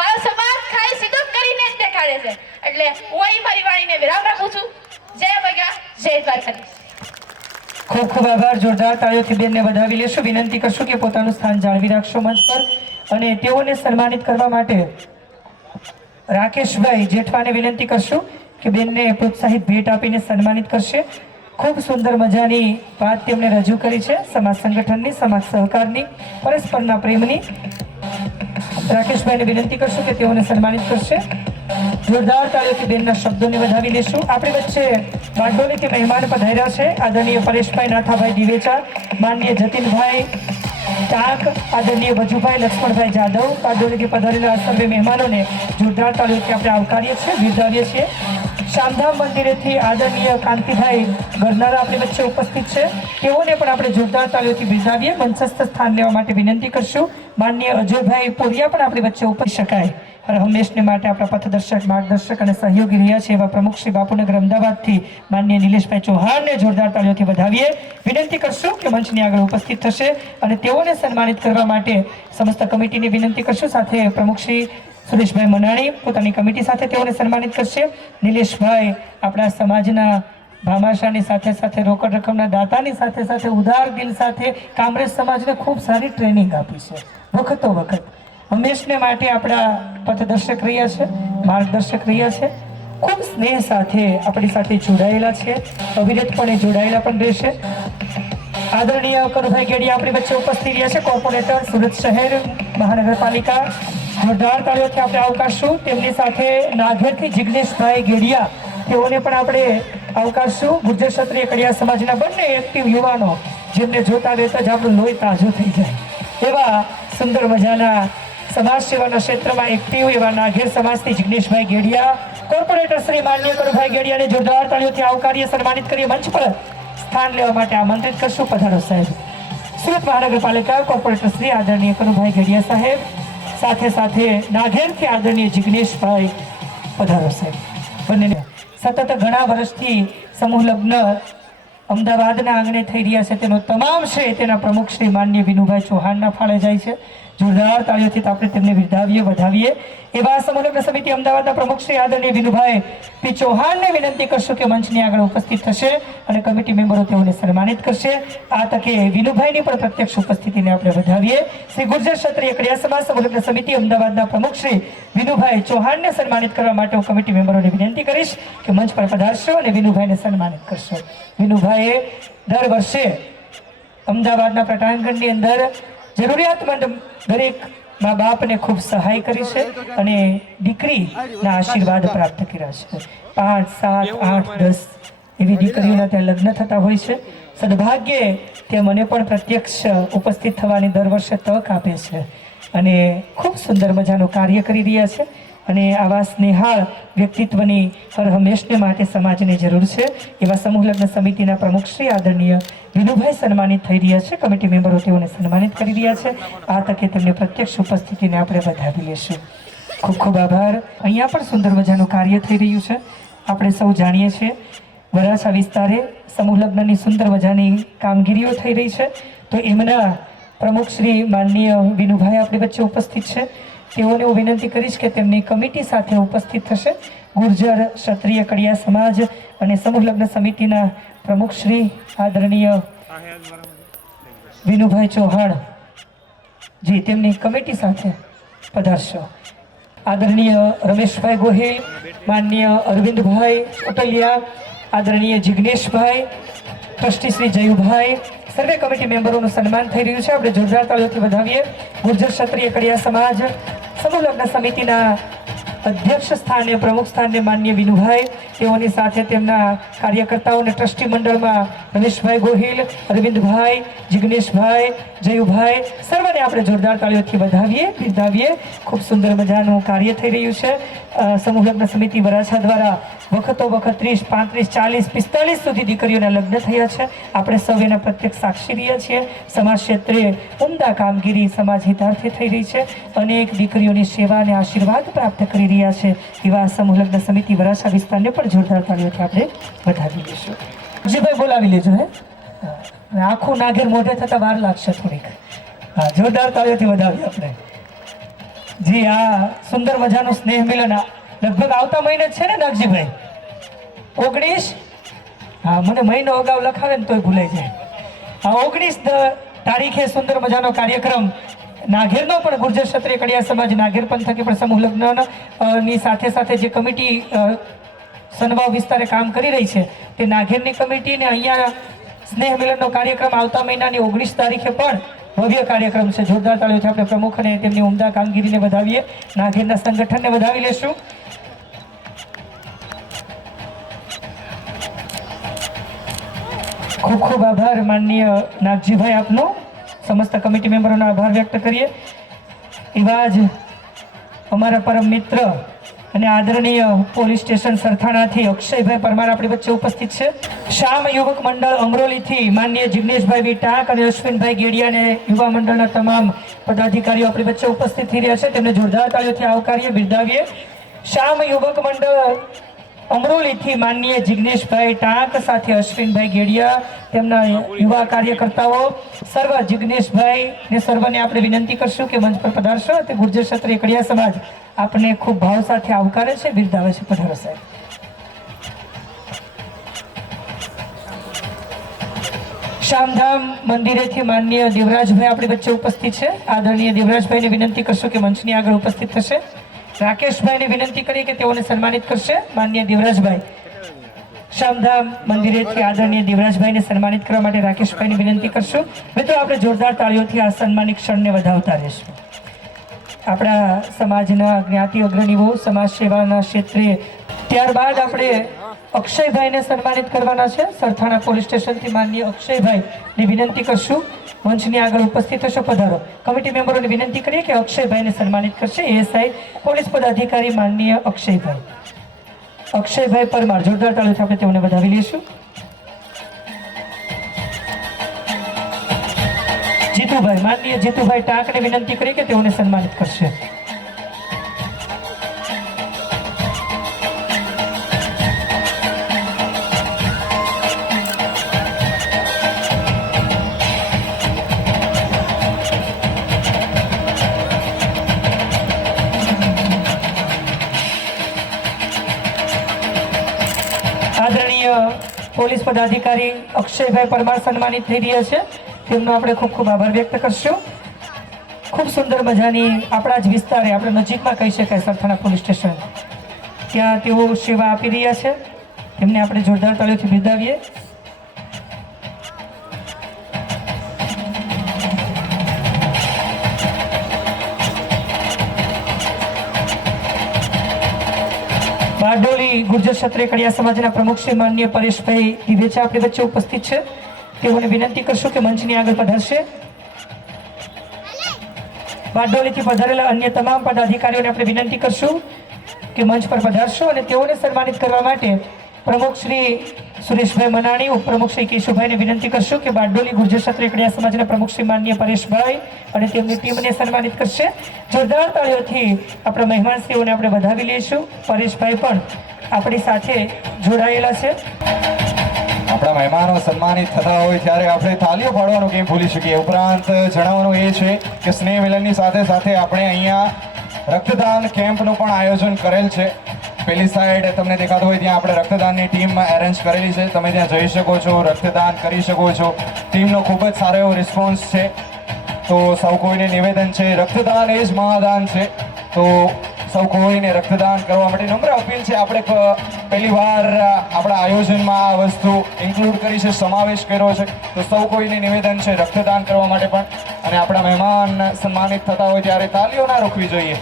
મારો સમાજ ખાલી સીધો કરીને જ દેખાડે છે. એટલે હું અહીં મારી વાણીને વિરામ રાખું છું. જય ભગા, જય દ્વારકાધીશ. ખૂબ ખૂબ આભાર. જોરદાર તાળીઓથી બેનને વધાવી લેશો. વિનંતી કરશું કે પોતાનું સ્થાન જાળવી રાખશો મંચ પર. અને તેઓને સન્માનિત કરવા માટે રાકેશભાઈ જેઠવાને વિનંતી કરશું કે બેનને પ્રોત્સાહિત ભેટ આપીને સન્માનિત કરશે. ખૂબ સુંદર મજાની વાત તેમણે રજૂ કરી છે, સમાજ સંગઠનની, સમાજ સહકારની, પરસ્પરના પ્રેમની. રાકેશભાઈને વિનંતી કરશું કે તેઓને સન્માનિત કરશે. જોરદાર તાળીઓથી બેનના શબ્દોને વધાવી લેશું. આપણી વચ્ચે બારડોલીથી મહેમાન પધાર્યા છે આદરણીય પરેશભાઈ નાથાભાઈ દિવેચા, માનનીય જતીનભાઈ ટાંક, આદરણીય વજુભાઈ લક્ષ્મણભાઈ જાદવ. બારડોલીથી પધારેલા સર્વે મહેમાનોને જોરદાર તાળીઓથી આપણે આવકારીએ છીએ, બિરદાવીએ છીએ. શામધામ મંદિરેથી આદરણીય કાંતિભાઈ ગરનારા આપણી વચ્ચે ઉપસ્થિત છે. તેઓને પણ આપણે જોરદાર તાળીઓથી બિરદાવીએ. મંચસ્થ સ્થાન લેવા માટે વિનંતી કરશું. માનનીય અજયભાઈ પોરિયા પણ આપણી વચ્ચે ઉપસ્થિત શકાય. હર હંમેશને માટે આપણા પથદર્શક, માર્ગદર્શક અને સહયોગી રહ્યા છે એવા પ્રમુખ શ્રી બાપુનગર અમદાવાદથી માનનીય નિલેશભાઈ ચૌહાણને જોરદાર તાળીઓથી વધાવીએ. વિનંતી કરશું કે મંચની આગળ ઉપસ્થિત થશે અને તેઓને સન્માનિત કરવા માટે સમસ્ત કમિટીને વિનંતી કરશું. સાથે પ્રમુખ શ્રી સુરેશભાઈ મનાણી પોતાની કમિટી સાથે તેઓને સન્માનિત કરશે. નિલેશભાઈ આપણા સમાજના ભામાશાની સાથે સાથે રોકડ રકમના દાતાની સાથે સાથે ઉદાર દિલ સાથે કામરેજ સમાજને ખૂબ સારી ટ્રેનિંગ આપી છે. વખતો વખત હંમેશને માટે આપણા પથદર્શક રહ્યા છે, માર્ગદર્શક રહ્યા છે. ખૂબ સ્નેહ સાથે આપણી સાથે જોડાયેલા છે, અવિરતપણે જોડાયેલા પણ રહેશે. આદરણીય કનુભાઈ ગેડિયા આપણી વચ્ચે ઉપસ્થિત રહ્યા છે. કોર્પોરેટર સુરત શહેર મહાનગરપાલિકા, જોરદાર તાળીઓથી આપણે આવકારશું. તેમની સાથે નાઘેરથી જિગ્નેશભાઈ ગેડિયા, તેઓને પણ આપણે આવકારશું. ગુર્જર ક્ષત્રિય કડિયા સમાજના બંને એક્ટિવ યુવાનો, જેમને જોતા રહેતા જ આપણું લોહી તાજું થઈ જાય એવા સુંદર મજાના સમાજ સેવાના ક્ષેત્રમાં એક્ટિવ એવા નાઘેર સમાજથી જિગ્નેશભાઈ ગેડિયા, કોર્પોરેટર શ્રી માનનીય કનુભાઈ ગેડિયાને જોરદાર તાળીઓથી આવકારીએ, સન્માનિત કરીએ. મંચ પર સ્થાન લેવા માટે આમંત્રિત કરશું. પધારો સાહેબ. સુરત મહાનગરપાલિકા કોર્પોરેટર શ્રી આદરણીય કનુભાઈ ગેડિયા સાહેબ, સાથે સાથે નાઘેરથી આદરણીય જિગ્નેશભાઈ, પધારો સાહેબ. બંને સતત ઘણા વર્ષથી સમૂહ લગ્ન અમદાવાદના આંગણે થઈ રહ્યા છે. તેનો તમામ શ્રેય તેના પ્રમુખ શ્રી માનનીય વિનુભાઈ ચૌહાણના ફાળે જાય છે. જોરદાર તાળીઓથી આપણે તેમને બિરદાવીએ, વધાવીએ. એવા સમૂહ લગ્ન સમિતિ અમદાવાદના પ્રમુખ શ્રી આદરણીય વિનુભાઈ પી ચૌહાણને વિનંતી કરશું કે મંચની આગળ ઉપસ્થિત થશે અને કમિટી મેમ્બરો તેઓને સન્માનિત કરશે. આ તકે વિનુભાઈની પણ પ્રત્યક્ષ ઉપસ્થિતિને આપણે વધાવીએ. શ્રી ગુર્જર ક્ષત્રિય કડિયા સમાજ સમૂહ લગ્ન સમિતિ અમદાવાદના પ્રમુખ શ્રી વિનુભાઈ ચૌહાણને સન્માનિત કરવા માટે હું કમિટી મેમ્બરોને વિનંતી કરીશ કે મંચ પર પધારશો અને વિનુભાઈને સન્માનિત કરશો. વિનુભાઈએ દર વર્ષે અમદાવાદના પટાંગણની અંદર જરૂરિયાતમંદ દરેક મા બાપને ખૂબ સહાય કરી છે અને દીકરીના આશીર્વાદ પ્રાપ્ત કર્યા છે. 5, 7, 8, 10 એવી દીકરીઓના ત્યાં લગ્ન થતા હોય છે. સદભાગ્યે તે મને પણ પ્રત્યક્ષ ઉપસ્થિત થવાની દર વર્ષે તક આપે છે અને ખૂબ સુંદર મજાનું કાર્ય કરી રહ્યા છે. અને આવા સ્નેહાળ વ્યક્તિત્વની હર હંમેશને માટે સમાજની જરૂર છે. એવા સમૂહ લગ્ન સમિતિના પ્રમુખ શ્રી આદરણીય વિનુભાઈ સન્માનિત થઈ રહ્યા છે. કમિટી મેમ્બરો તેઓને સન્માનિત કરી રહ્યા છે. આ તકે તેમને પ્રત્યક્ષ ઉપસ્થિતિને આપણે વધાવી લેશું. ખૂબ ખૂબ આભાર. અહીંયા પણ સુંદર મજાનું કાર્ય થઈ રહ્યું છે. આપણે સૌ જાણીએ છીએ વરાછા વિસ્તારે સમૂહ લગ્નની સુંદર મજાની કામગીરીઓ થઈ રહી છે. તો એમના પ્રમુખ શ્રી માનનીય વિનુભાઈ આપણી વચ્ચે ઉપસ્થિત છે. તેઓને હું વિનંતી કરીશ કે તેમની કમિટી સાથે ઉપસ્થિત થશે. ગુર્જર ક્ષત્રિય કડિયા સમાજ અને સમૂહ લગ્ન સમિતિના પ્રમુખ શ્રી આદરણીય વિનુભાઈ ચૌહાણ જી તેમની કમિટી સાથે પધારશો. આદરણીય રમેશભાઈ ગોહિલ, માનનીય અરવિંદભાઈ ચોટલિયા, આદરણીય જિગ્નેશભાઈ, ટ્રસ્ટી શ્રી જયુભાઈ, સર્વે કમિટી મેમ્બરોનું સન્માન થઈ રહ્યું છે. આપણે જોરદાર તાળીઓથી વધાવીએ. ગુર્જર ક્ષત્રિય કડિયા સમાજ સમૂહ લગ્ન સમિતિના અધ્યક્ષ સ્થાને, પ્રમુખ સ્થાને માનનીય વિનુભાઈ, તેઓની સાથે તેમના કાર્યકર્તાઓને ટ્રસ્ટી મંડળમાં રમેશભાઈ ગોહિલ, અરવિંદભાઈ, જિગ્નેશભાઈ, જયુભાઈ, સર્વને આપણે જોરદાર તાળીઓથી વધાવીએ, બિરદાવીએ. ખૂબ સુંદર મજાનું કાર્ય થઈ રહ્યું છે. સમૂહ લગ્ન સમિતિ વરાછા દ્વારા વખતો વખત 30, 35, 40, 45 સુધી દીકરીઓના લગ્ન થયા છે. આપણે સૌ એના પ્રત્યક્ષ સાક્ષી રહ્યા છીએ. સમાજ ક્ષેત્રે ઉમદા કામગીરી સમાજ હિતાર્થે થઈ રહી છે. અનેક દીકરીઓની સેવા અને આશીર્વાદ પ્રાપ્ત કરી રહ્યા છે. એવા સમૂહ લગ્ન સમિતિ વરાછા વિસ્તારને પણ જોરદાર તાળીઓથી આપણે વધાવી લઈશું. જીભાઈ બોલાવી લેજો. આખું નાગેર મોઢે થતા વાર લાગશે થોડીક. હા, જોરદાર તાળીઓથી વધાવીએ આપણે. જી, આ સુંદર મજાનું સ્નેહ મિલન લગભગ આવતા મહિને જ છે ને નાગજીભાઈ? 19? હા, મને મહિનો અગાઉ લખાવે ને તોય ભૂલાઈ જાય. હા, 19 તારીખે સુંદર મજાનો કાર્યક્રમ નાઘેરનો પણ ગુર્જર ક્ષત્રિય કડિયા સમાજ નાઘેર પંથકે પણ સમૂહ લગ્નની સાથે સાથે જે કમિટી સનવાવ વિસ્તારે કામ કરી રહી છે તે નાઘેરની કમિટી ને અહીંયા સ્નેહ મિલનનો કાર્યક્રમ આવતા મહિનાની 19 તારીખે પણ ભવ્ય કાર્યક્રમ છે. જોરદાર તાળીઓથી આપણે પ્રમુખ અને તેમની ઉમદા કામગીરીને વધાવીએ. નાઘેરના સંગઠનને વધાવી લેશું. ખૂબ ખૂબ આભાર માનનીય નાગજીભાઈ આપનો. સમસ્ત કમિટી મેમ્બરોનો આભાર વ્યક્ત કરીએ. એવા જ અમારા પરમ મિત્ર અને આદરણીય પોલીસ સ્ટેશન સરથાણાથી અક્ષયભાઈ પરમાર આપણી વચ્ચે ઉપસ્થિત છે. શ્યામ યુવક મંડળ અમરોલીથી માનનીય જિગ્નેશભાઈ વી ટાંક અને અશ્વિનભાઈ ગેડિયા અને યુવા મંડળના તમામ પદાધિકારીઓ આપણી વચ્ચે ઉપસ્થિત થઈ રહ્યા છે. તેમને જોરદાર તાળીઓથી આવકારીએ, બિરદાવીએ. શ્યામ યુવક મંડળ અમરોલીથી માનનીય જિગ્નેશભાઈ ટાંક સાથે અશ્વિનભાઈ ગેડિયા, તેમના યુવા કાર્યકર્તાઓ સર્વ જિગ્નેશભાઈ ને સર્વને આપણે વિનંતી કરશું કે મંચ પર પધારશો. તે ગુર્જર ક્ષત્રિય કડિયા સમાજ આપને ખૂબ ભાવ સાથે આવકારે છે, બિરદાવે છે. પધારો સાહેબ. શામધામ મંદિરેથી માનનીય દેવરાજભાઈ આપણી વચ્ચે ઉપસ્થિત છે. આદરણીય દેવરાજભાઈને વિનંતી કરશું કે મંચની આગળ ઉપસ્થિત થશે. રાકેશભાઈને વિનંતી કરી કે તેઓને સન્માનિત કરશે. માનનીય દેવરાજભાઈ શામધામ મંદિરેથી આદરણીય દેવરાજભાઈને સન્માનિત કરવા માટે રાકેશભાઈને વિનંતી કરશું. મિત્રો, આપણે જોરદાર તાળીઓથી આ સન્માનિત ક્ષણને વધાવતા રહીશું. આપણા સમાજના જ્ઞાતિ અગ્રણીઓ સમાજ સેવાના ક્ષેત્રે ત્યારબાદ આપણે અક્ષયભાઈને સન્માનિત કરવાના છે. સરથાણા પોલીસ સ્ટેશનથી માનનીય અક્ષયભાઈને વિનંતી કરશું મંચની આગળ ઉપસ્થિત થશો. પધારો. કમિટી મેમ્બરોને વિનંતી કરીએ કે અક્ષયભાઈને સન્માનિત કરશે. એએસઆઈ પોલીસ પદાધિકારી માનનીય અક્ષયભાઈ પરમાર. જોરદાર તાળીઓથી આપણે તેઓને વધાવી લઈશું. જીતુભાઈ માનનીય જીતુભાઈ ટાંકને વિનંતી કરી કે તેઓને સન્માનિત કરશે. આદરણીય પોલીસ પદાધિકારી અક્ષયભાઈ પરમાર સન્માનિત થઈ રહ્યા છે. તેમનો આપણે ખૂબ ખૂબ આભાર વ્યક્ત કરશું. ખૂબ સુંદર મજાની આપણા જ વિસ્તારે, આપણે નજીકમાં કહી શકાય સરથાણા પોલીસ સ્ટેશન, ત્યાં તેઓ સેવા આપી રહ્યા છે. તેમને આપણે જોરદાર તાળીઓથી બિરદાવીએ. બારડોલી ગુર્જર ક્ષત્રિય કડિયા સમાજના પ્રમુખ શ્રી માનનીય પરેશભાઈ દિવેચા આપણી વચ્ચે ઉપસ્થિત છે. તેઓને વિનંતી કરશું કે મંચની આગળ પધારશે. બારડોલીથી પધારેલા અન્ય તમામ પદાધિકારીઓને આપણે વિનંતી કરશું કે મંચ પર પધારશો અને તેઓને સન્માનિત કરવા માટે પ્રમુખ શ્રી સુરેશભાઈ મનાણી, ઉપપ્રમુખ શ્રી કેશુભાઈને વિનંતી કરશું કે બારડોલી ગુર્જર ક્ષત્રિય કડિયા સમાજના પ્રમુખ શ્રી માનનીય પરેશભાઈ અને તેમની ટીમને સન્માનિત કરશે. જોરદાર તાળીઓથી આપણા મહેમાનશ્રીઓને આપણે વધાવી લઈશું. પરેશભાઈ પણ આપણી સાથે જોડાયેલા છે. આપણા મહેમાનો સન્માનિત થતા હોય ત્યારે આપણે તાલીઓ પાડવાનું કેમ ભૂલી શકીએ. ઉપરાંત જણાવવાનું એ છે કે સ્નેહ મિલનની સાથે સાથે આપણે અહીંયા રક્તદાન કેમ્પનું પણ આયોજન કરેલ છે. પેલી સાઈડ તમને દેખાતું હોય ત્યાં આપણે રક્તદાનની ટીમ એરેન્જ કરેલી છે. તમે ત્યાં જઈ શકો છો, રક્તદાન કરી શકો છો. ટીમનો ખૂબ જ સારો એવો રિસ્પોન્સ છે. તો સૌ કોઈને નિવેદન છે, રક્તદાન એ જ મહાદાન છે. તો સૌ કોઈને રક્તદાન કરવા માટે નમ્ર અપીલ છે. આપણે પહેલી વાર આપણા આયોજનમાં આ વસ્તુ ઇન્ક્લુડ કરી છે, સમાવેશ કર્યો છે. તો સૌ કોઈને નિવેદન છે રક્તદાન કરવા માટે પણ. અને આપણા મહેમાન સન્માનિત થતા હોય ત્યારે તાલીઓ ના રોકવી જોઈએ.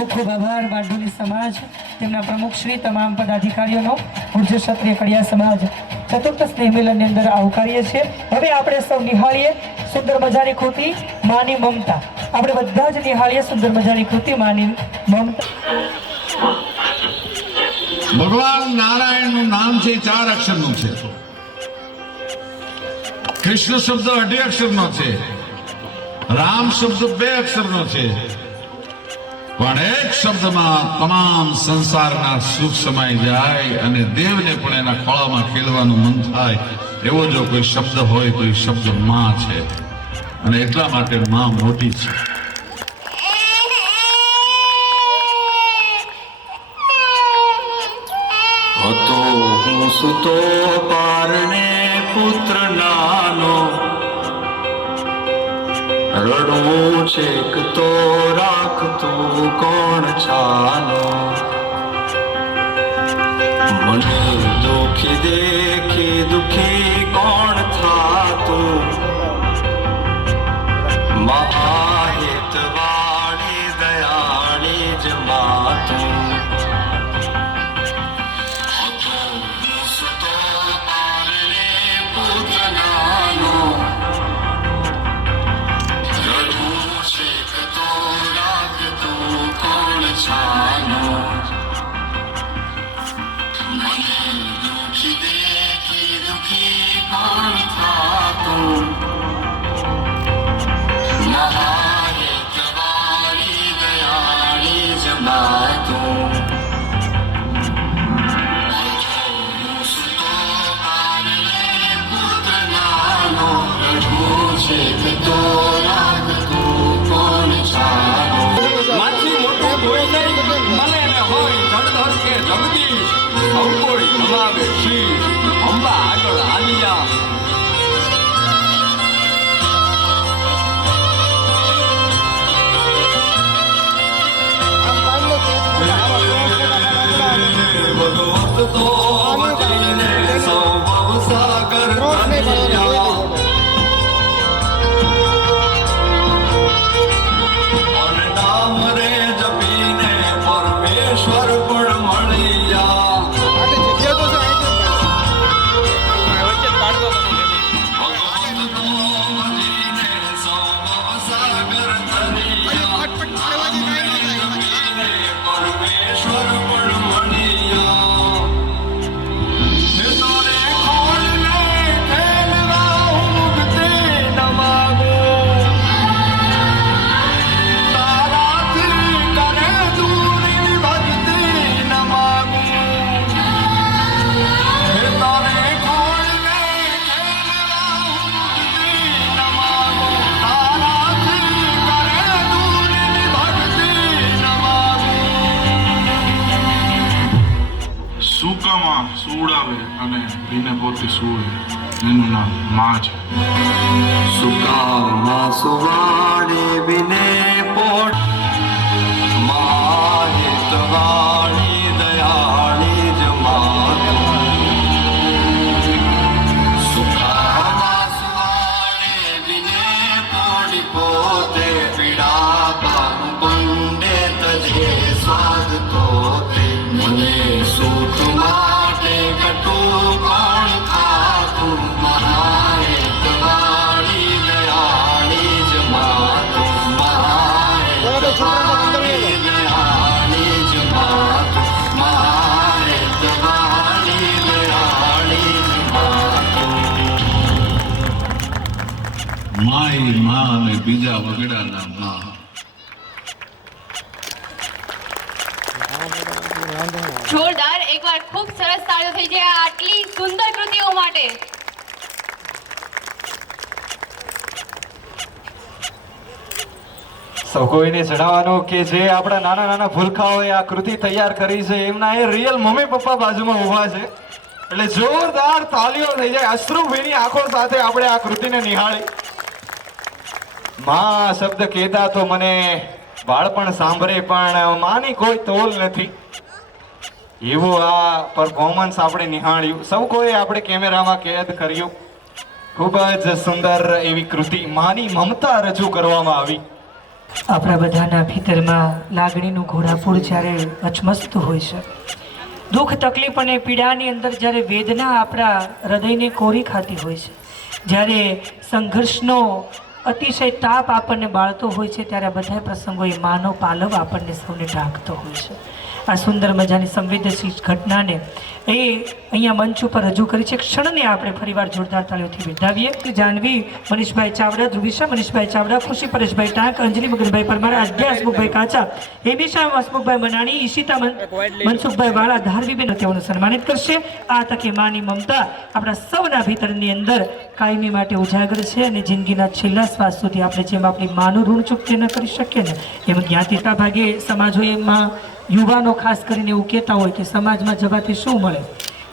ખૂબ ખૂબ આભાર બારડોલી સમાજ, તેમના પ્રમુખ શ્રી, તમામ પદાધિકારીઓનો. ગુર્જર ક્ષત્રિય કડિયા સમાજ ચતુર્થ સ્નેહ મિલનની અંદર આવકારીએ છીએ. હવે આપણે સૌ નિહાળીએ સુંદર મજાની કૃતિ માની મમતા. આપણે બધા જ નિહાળીએ સુંદર મજાની કૃતિ માની મમતા. ભગવાન નારાયણનું નામ છે 4 અક્ષરનું છે. કૃષ્ણ શબ્દ 2 અક્ષરનો છે. રામ શબ્દ 2 અક્ષરનો છે. પણ એક શબ્દમાં તમામ સંસારના સુખ સમાઈ જાય અને દેવને પણ એના ખોળામાં ખેલવાનું મન થાય એવો જો કોઈ શબ્દ હોય તો એ શબ્દ માં છે. અને એટલા માટે માં મોટી છે. હતો હું સુતો પારણે પુત્ર નાનો, રડો રડવું છેક તો રાખતું કોણ છાનો મને દુખી દેખી દુખી કોણ થાતું મહાહિતવાળી દયાળી જ માતું સુતો પારણે પૂતનાનો રડવું છેક તો રાખતું કોણ છાનો મને દુખી દેખી દુખી કોણ થાતું મહાહિતવાળી દયાળી જ માતું સુતો પારણે પૂતનાનો રડવું છેક તો રાખતું કોણ છાનો માથી મોટું કોઈ નહીં મને ને હોય જળધર કે જગદીશ સૌ કોઈ નમાવે શીશ અંબા આગળ આલિયા ભગવત તો વટીને સૌ ભવસાગર તરિયા અને નામ રે જપીને પરમેશ્વર પણ મળ્યા ભગવત તો વટીને સૌ ભવસાગર તરિયા જપીને પરમેશ્વર પણ મળ્યા નિતરે ખોલને ખેલવા મુક્તિ નમાવું તારાથી કરે દૂરી ભક્તિ નમાવું નિતરે ખોલને ખેલવા મુક્તિ નમાવું તારાથી કરે દૂરી ભક્તિ નમાવું સૂકામાં સુવડાવે અને ભીને પોતે સુવે એનું નામ માં છે સુકામાં સુવાડે બિને પોટ માહિતવાળી દયાળી જ માતું સુકામાં સુવાડે બિને પોડી પોતે પીડા પાનું પંડે તજે સ્વાદ તોતે મને સુખ માટે કટું કોણ ખાતું મહાહિતવાળી દયાળી જ માતું મહાહિતવાળી દયાળી જ માતું મહાહિતવાળી દયાળી જ માતું માઈ માં અને બીજા વગડાના માં જોરદાર એકવાર ખૂબ સરસ તાળીઓ થઈ જાય આટલી સુંદર કૃતિઓ માટે. સૌ કોઈને જણાવવાનું કે જે આપણા નાના નાના ભૂલકાઓએ આ કૃતિ તૈયાર કરી છે એમના એ રિયલ મમ્મી પપ્પા બાજુમાં ઊભા છે એટલે જોરદાર તાલીઓ થઈ જાય અશ્રુભીની આંખો સાથે આપણે આ કૃતિને નિહાળી માં શબ્દ કહેતા તો મને બાળપણ સાંભળે પણ માની કોઈ તોલ નથી એવું આ પરફોર્મન્સ આપણે નિહાળ્યું સૌ કોઈ આપણે કેમેરામાં કેદ કર્યું ખૂબ જ સુંદર એવી કૃતિ માની મમતા રજૂ કરવામાં આવી આપણા બધાના ભીતરમાં લાગણીનું ઘોડાપૂર જ્યારે અચમચતું હોય છે દુઃખ તકલીફ અને પીડાની અંદર જ્યારે વેદના આપણા હૃદયને કોરી ખાતી હોય છે જ્યારે સંઘર્ષનો અતિશય તાપ આપણને બાળતો હોય છે ત્યારે આ બધા પ્રસંગોએ માનો પાલવ આપણને સૌને ઢાંકતો હોય છે આ સુંદર મજાની સંવેદનશીલ ઘટનાને એ અહીંયા મંચ ઉપર રજૂ કરી છે ક્ષણને આપણે ફરીવાર જોરદાર તાળીઓથી વધાવીએ જાનવી મનીષભાઈ ચાવડા ધ્રુવિશા મનીષભાઈ ચાવડા ખુશી પરેશભાઈ ટાંક અંજલિ મગનભાઈ પરમાર આદ્યા હસમુખભાઈ કાચા હેમિશા હસમુખભાઈ મનાણી ઈશિતા મનસુખભાઈ વાળા ધારવીબેન તેઓને સન્માનિત કરશે આ તકે માની મમતા આપણા સૌના ભીતરની અંદર કાયમી માટે ઉજાગર છે અને જિંદગીના છેલ્લા શ્વાસ સુધી આપણે જેમ આપણી માનું ઋણ ચૂકતે ન કરી શકીએ ને એમ જ્ઞાતિતા ભાગે સમાજોએ એમાં યુવાનો ખાસ કરીને એવું કહેતા હોય કે સમાજમાં જવાથી શું મળે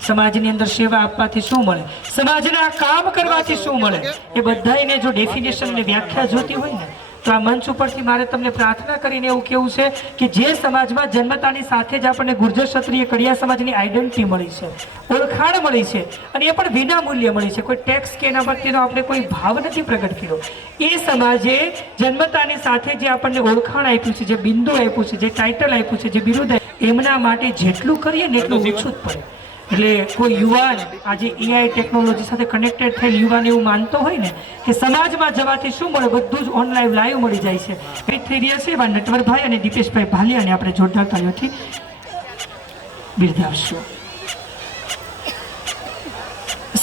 સમાજની અંદર સેવા આપવાથી શું મળે સમાજના કામ કરવાથી શું મળે એ બધાને જો ડેફિનેશન ને વ્યાખ્યા જોતી હોય ને તો આ મંચ ઉપરથી મારે તમને પ્રાર્થના કરીને એવું કેવું છે કે જે સમાજમાં જન્મતાની સાથે જ આપણને ગુર્જર ક્ષત્રિય કડિયા સમાજની આઈડેન્ટિટી મળી છે, ઓળખાણ મળી છે, અને એ પણ વિના મૂલ્યે મળી છે. કોઈ ટેક્સ કે એના પ્રત્યેનો આપણે કોઈ ભાવ નથી પ્રગટ કર્યો. એ સમાજે જન્મતાની સાથે જે આપણને ઓળખાણ આપ્યું છે, જે બિંદુ આપ્યું છે, જે ટાઇટલ આપ્યું છે, જે બિરુદ, એમના માટે જેટલું કરીએ ને એટલું ઓછું જ પડે. એટલે કોઈ યુવાન આજે એઆઈ ટેકનોલોજી સાથે કનેક્ટેડ થયેલ યુવાન એવું માનતો હોય ને કે સમાજમાં જવાથી શું મળે, બધું જ ઓનલાઈન લાઈવ મળી જાય છે. એ થઈ રહ્યા છે એવા નટવરભાઈ અને દીપેશભાઈ ભાલિયાને આપણે જોરદાર તાળીઓથી બિરદાવશું.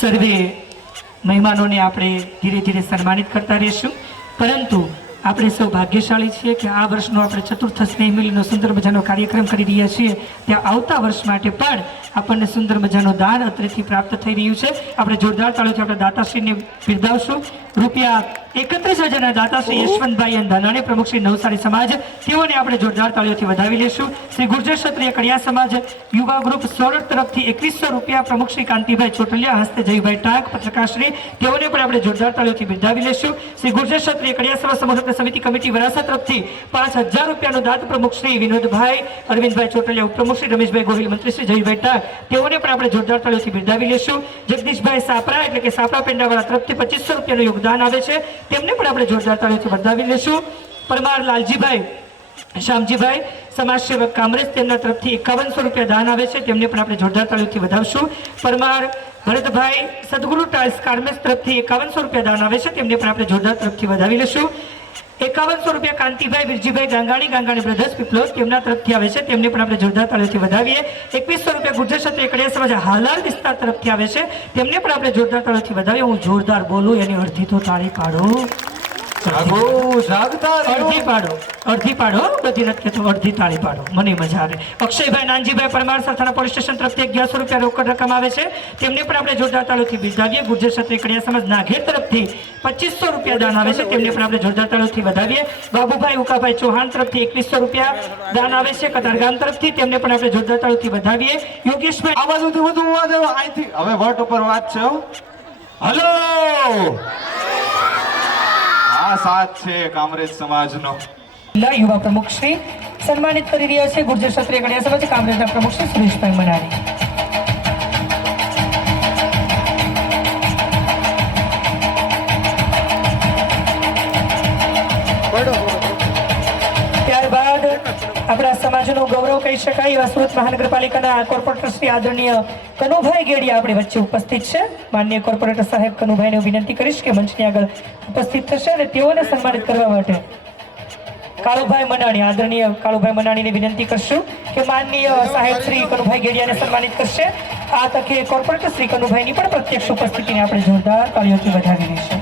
સર્વે મહેમાનોને આપણે ધીરે ધીરે સન્માનિત કરતા રહીશું, પરંતુ આપણે સૌ ભાગ્યશાળી છીએ કે આ વર્ષનો આપણે ચતુર્થ સ્નેહ મિલનનો સુંદર મજાનો કાર્યક્રમ કરી રહ્યા છીએ. ત્યાં આવતા વર્ષ માટે પણ આપણને સુંદર મજાનું દાન અત્રેથી પ્રાપ્ત થઈ રહ્યું છે. આપણે જોરદાર તાળીઓથી આપણે દાતાશ્રીને બિરદાવશું. રૂપિયા 31,000ના દાતાશ્રી યશવંતભાઈ અંધાનાને, પ્રમુખ શ્રી નવસારી સમાજ, તેઓને આપણે જોરદાર તાળીઓથી વધાવી લેશું. શ્રી ગુર્જર ક્ષત્રિય કડિયા સમાજ યુવા ગ્રુપ સોરઠ તરફથી 2100 રૂપિયા, પ્રમુખ શ્રી કાંતિભાઈ ચોટલિયા, હસ્તે જયભાઈ ટાંક પત્રકારશ્રી, તેઓને પણ આપણે જોરદાર તાળીઓથી બિરદાવી લેશું. શ્રી ગુર્જર ક્ષત્રિય કડિયા સમાજ સમર્થક સમિતિ કમિટી વરાસા તરફથી 5000 રૂપિયાનું દાન, પ્રમુખ શ્રી વિનોદભાઈ અરવિંદભાઈ ચોટલિયા, ઉપપ્રમુખ શ્રી રમેશભાઈ ગોહિલ, મંત્રી શ્રી જયભાઈ ટાંક, તેઓને પણ આપણે જોરદાર તાળીઓથી બિરદાવી લેશું. જગદીશભાઈ સાપરા એટલે કે સાપરા પેંડાવાળા તરફથી 2500 રૂપિયાનું યોગદાન આવે છે, તેમને પણ આપણે જોરદાર તાળીઓથી બિરદાવી લેશું. પરમાર લાલજીભાઈ શ્યામજીભાઈ સમાજ સેવક કામરેજ, તેમના તરફથી 5100 રૂપિયા દાન આવે છે, તેમને પણ આપણે જોરદાર તાળીઓથી વધાવશું. પરમાર ભરતભાઈ સદગુરુ ટાઇલ્સ કારમેજ તરફથી 5100 રૂપિયા દાન આવે છે, તેમને પણ આપણે જોરદાર તરફથી વધાવી લેશું. 5100 રૂપિયા કાંતિભાઈ વિરજીભાઈ ગાંગાણી બ્રધર્સ પીપલોદ, તેમના તરફથી આવે છે, તેમને પણ આપણે જોરદાર તાળીઓથી વધાવીએ. 2100 રૂપિયા ગુર્જર ક્ષત્રિય કડિયા સમાજ હાલાર વિસ્તાર તરફથી આવે છે, તેમને પણ આપણે જોરદાર તાળીઓથી વધાવીએ. હું જોરદાર બોલું એની અડધી તો તાળી પાડો, અડધી પાડો, બધી નથી કહેતો, અડધી તાળી પાડો, મને મજા આવે. અક્ષયભાઈ નાનજીભાઈ પરમાર સરથાણા પોલીસ સ્ટેશન તરફથી 1100 રૂપિયા રોકડ રકમ આવે છે, તેમને પણ આપણે જોરદાર તાળીઓથી બિરદાવીએ. ગુર્જર ક્ષત્રિય કડિયા સમાજ નાઘેર તરફથી 2500 રૂપિયા દાન આવે છે, તેમને પણ આપણે જોરદાર તાળીઓથી વધાવીએ. બાબુભાઈ ઉકાભાઈ ચૌહાણ તરફથી 2100 રૂપિયા દાન આવે છે, કતારગામ તરફથી, તેમને પણ આપણે જોરદાર તાળીઓથી વધાવીએ. યોગેશભાઈ આ બાજુથી વધુ અવાજ આવ્યો અહીંથી. હવે વટ ઉપર વાત છે. હલો, આ સાથ છે કામરેજ સમાજનો. યુવા પ્રમુખ શ્રી સન્માનિત કરી રહ્યા છે ગુર્જર ક્ષત્રિય કડિયા સમાજ કામરેજના પ્રમુખ શ્રી સુરેશભાઈ મનાણી. ત્યારબાદ આપણા સમાજનું ગૌરવ કહી શકાય એવા સુરત મહાનગરપાલિકાના કોર્પોરેટર શ્રી આદરણીય કનુભાઈ ગેડિયા આપણી વચ્ચે ઉપસ્થિત છે. માનનીય કોર્પોરેટર સાહેબ કનુભાઈને વિનંતી કરીશ કે મંચની આગળ ઉપસ્થિત થશે અને તેઓને સન્માનિત કરવા માટે કાળુભાઈ મનાણી, આદરણીય કાળુભાઈ મનાણીને વિનંતી કરશું કે માનનીય સાહેબ શ્રી કનુભાઈ ગેડિયાને સન્માનિત કરશે. આ તકે કોર્પોરેટર શ્રી કનુભાઈની પણ પ્રત્યક્ષ ઉપસ્થિતિને આપણે જોરદાર તાળીઓથી વધાવી દઈશું.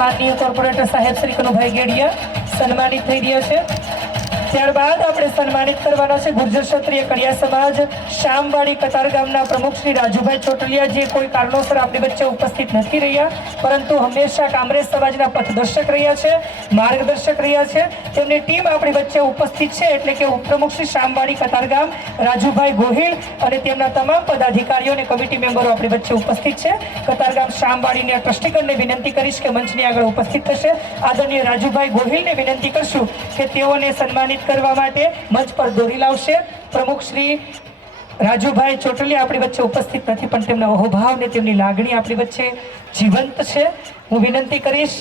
માનનીય કોર્પોરેટર સાહેબ શ્રી કનુભાઈ ગેડિયા સન્માનિત થઈ રહ્યા છે. ત્યારબાદ આપણે સન્માનિત કરવાના છે ગુર્જર ક્ષત્રિય કડિયા સમાજ શામવાડી કતારગામના પ્રમુખ શ્રી રાજુભાઈ ચોટલિયા, જે કોઈ કારણોસર આપણી વચ્ચે ઉપસ્થિત નથી રહ્યા, પરંતુ હંમેશા કામરેજ સમાજના પથદર્શક રહ્યા છે, માર્ગદર્શક રહ્યા છે. તેમની ટીમ આપણી વચ્ચે ઉપસ્થિત છે, એટલે કે ઉપપ્રમુખ શ્રી શામવાડી કતારગામ રાજુભાઈ ગોહિલ અને તેમના તમામ પદાધિકારીઓ અને કમિટી મેમ્બરો આપણી વચ્ચે ઉપસ્થિત છે. કતારગામ શામવાડીના ટ્રસ્ટીગણને વિનંતી કરીશ કે મંચની આગળ ઉપસ્થિત થશે. આદરણીય રાજુભાઈ ગોહિલને વિનંતી કરશું કે તેઓને સન્માનિત કરવા માટે મંચ પર દોરી લાવશે. પ્રમુખ શ્રી રાજુભાઈ ચોટલિયા આપણી વચ્ચે ઉપસ્થિત નથી, પણ તેમના અહોભાવ ને તેમની લાગણી આપણી વચ્ચે જીવંત છે. હું વિનંતી કરીશ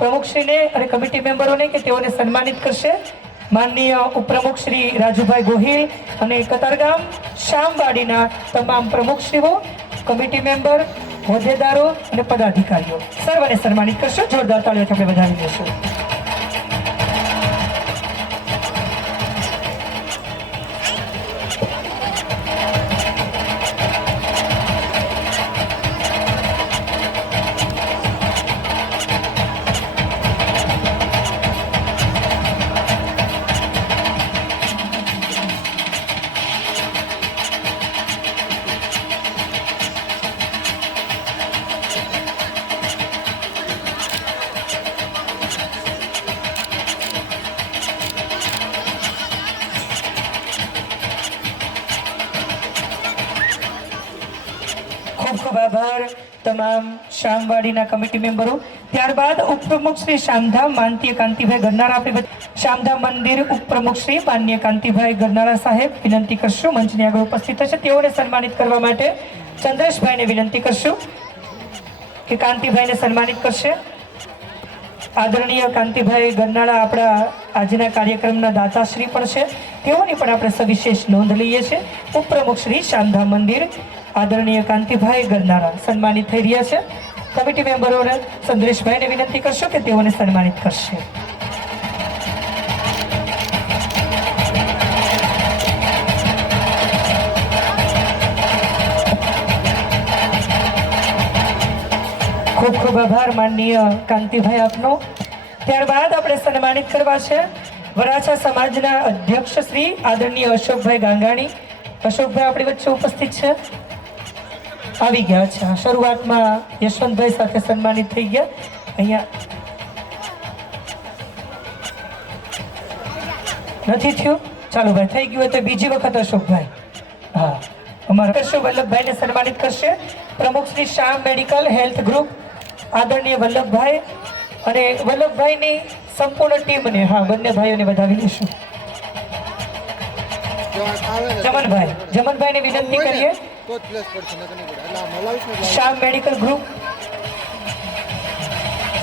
પ્રમુખશ્રીને અને કમિટી મેમ્બરોને કે તેઓને સન્માનિત કરશે. માનનીય ઉપપ્રમુખ શ્રી રાજુભાઈ ગોહિલ અને કતારગામ શામવાડીના તમામ પ્રમુખશ્રીઓ, કમિટી મેમ્બર, હોદ્દેદારો અને પદાધિકારીઓ સર્વને સન્માનિત કરશો. જોરદાર તાળીઓથી આપણે વધાવી દઈશું. ખૂબ ખૂબ આભાર તમામ શામવાડીના કમિટી મેમ્બરો. ત્યારબાદ ઉપપ્રમુખ શ્રી શામધામ માનતીય કાંતિભાઈ ગરનાળા આપણી વચ્ચે શામધામ મંદિર ઉપપ્રમુખ શ્રી માનનીય કાંતિભાઈ ગરનાળા સાહેબ વિનંતી કરશું મંચની આગળ ઉપસ્થિત થશે. તેઓને સન્માનિત કરવા માટે ચંદ્રેશભાઈને વિનંતી કરશું કે કાંતિભાઈને સન્માનિત કરશે. આદરણીય કાંતિભાઈ ગરનાળા આપણા આજના કાર્યક્રમના દાતાશ્રી પણ છે. તેઓની પણ આપણે સવિશેષ નોંધ લઈએ છીએ. ઉપપ્રમુખ શ્રી શામધામ મંદિર આદરણીય કાંતિભાઈ ગરનાળા સન્માનિત થઈ રહ્યા છે. કમિટી મેમ્બરોને ચંદ્રેશભાઈને વિનંતી કરશો કે તેઓને સન્માનિત કરશે. ખૂબ ખૂબ આભાર માનનીય કાંતિભાઈ આપનો. ત્યારબાદ આપણે સન્માનિત કરવા છે વરાછા સમાજના અધ્યક્ષ શ્રી આદરણીય અશોકભાઈ ગાંગાણી. અશોકભાઈ આપણી વચ્ચે ઉપસ્થિત છે, આવી ગયા છે. શરૂઆતમાં યશવંતભાઈ સાથે સન્માનિત થઈ ગયા. અહીંયા નથી થયું, ચાલો ભાઈ થઈ ગયું હોય તો બીજી વખત અશોકભાઈ. હા, અમારા કરશો વલ્લભભાઈને સન્માનિત કરશે. પ્રમુખ શ્રી શ્યામ મેડિકલ હેલ્થ ગ્રુપ આદરણીય વલ્લભભાઈ અને વલ્લભભાઈની સંપૂર્ણ ટીમને, હા, બંને ભાઈઓને વધાવી લઈશું. જમનભાઈને વિનંતી કરીએ. શ્યામ મેડિકલ ગ્રુપ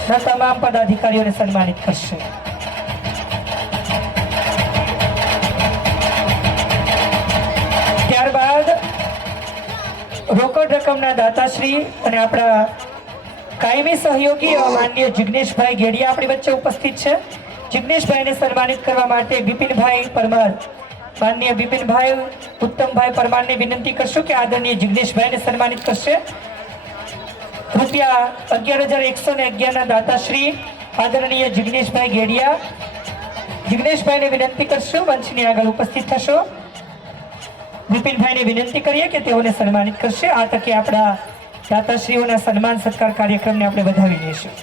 ના તમામ પદાધિકારીઓને સન્માનિત કરશે. ત્યારબાદ રોકડ રકમના દાતાશ્રી અને આપણા કાયમી સહયોગી એવા માનનીય જિગ્નેશભાઈ ગેડિયા આપણી વચ્ચે ઉપસ્થિત છે. જિગ્નેશભાઈને સન્માનિત કરવા માટે બિપિનભાઈ પરમાર, માનનીય બિપિનભાઈ ઉત્તમભાઈ પરમારને વિનંતી કરશું કે આદરણીય જિગ્નેશભાઈને સન્માનિત કરશે. રૂપિયા 11,111 ના દાતાશ્રી આદરણીય જિગ્નેશભાઈ ગેડિયા. જિગ્નેશભાઈને વિનંતી કરશું મંચની આગળ ઉપસ્થિત થશો. બિપિનભાઈને વિનંતી કરીએ કે તેઓને સન્માનિત કરશે. આ તકે આપણા દાતાશ્રીઓના સન્માન સત્કાર કાર્યક્રમને આપણે વધાવી લઈશું.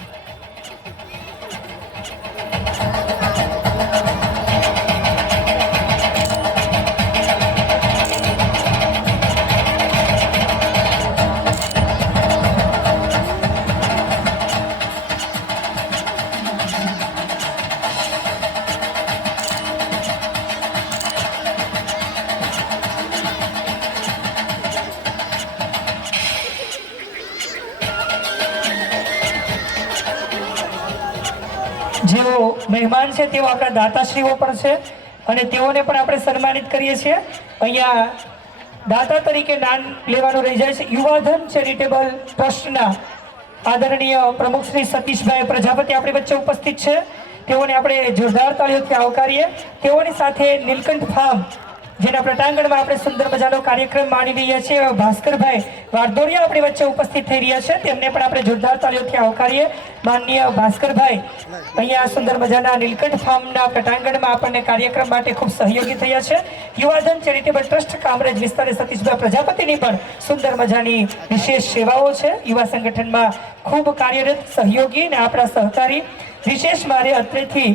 જેઓ મહેમાન છે તેઓ આપણા દાતાશ્રીઓ પણ છે અને તેઓને પણ આપણે સન્માનિત કરીએ છીએ. અહીંયા દાતા તરીકે નામ લેવાનું રહી જાય છે. યુવાધન ચેરિટેબલ ટ્રસ્ટના આદરણીય પ્રમુખ શ્રી સતીશભાઈ પ્રજાપતિ આપણી વચ્ચે ઉપસ્થિત છે. તેઓને આપણે જોરદાર તાળીઓથી આવકારીએ. તેઓની સાથે નીલકંઠ ફાર્મ જેના પ્રટાંગણમાં આપણે સુંદર મજાનો કાર્યક્રમ માણી રહ્યા છીએ ભાસ્કરભાઈ વારદોડિયા આપણી વચ્ચે ઉપસ્થિત થઈ રહ્યા છે. તેમને પણ આપણે જોરદાર તાળીઓથી આવકારીએ. માનનીય ભાસ્કરભાઈ અહીંયા સુંદર મજાના નીલકંઠ ફાર્મના પ્રટાંગણમાં આપણને કાર્યક્રમ માટે ખૂબ સહયોગી થયા છે. યુવાધન ચેરિટેબલ ટ્રસ્ટ કામરેજ વિસ્તારે સતીશભાઈ પ્રજાપતિની પણ સુંદર મજાની વિશેષ સેવાઓ છે. યુવા સંગઠનમાં ખૂબ કાર્યરત સહયોગી અને આપણા સહકારી. વિશેષ મારે અત્રેથી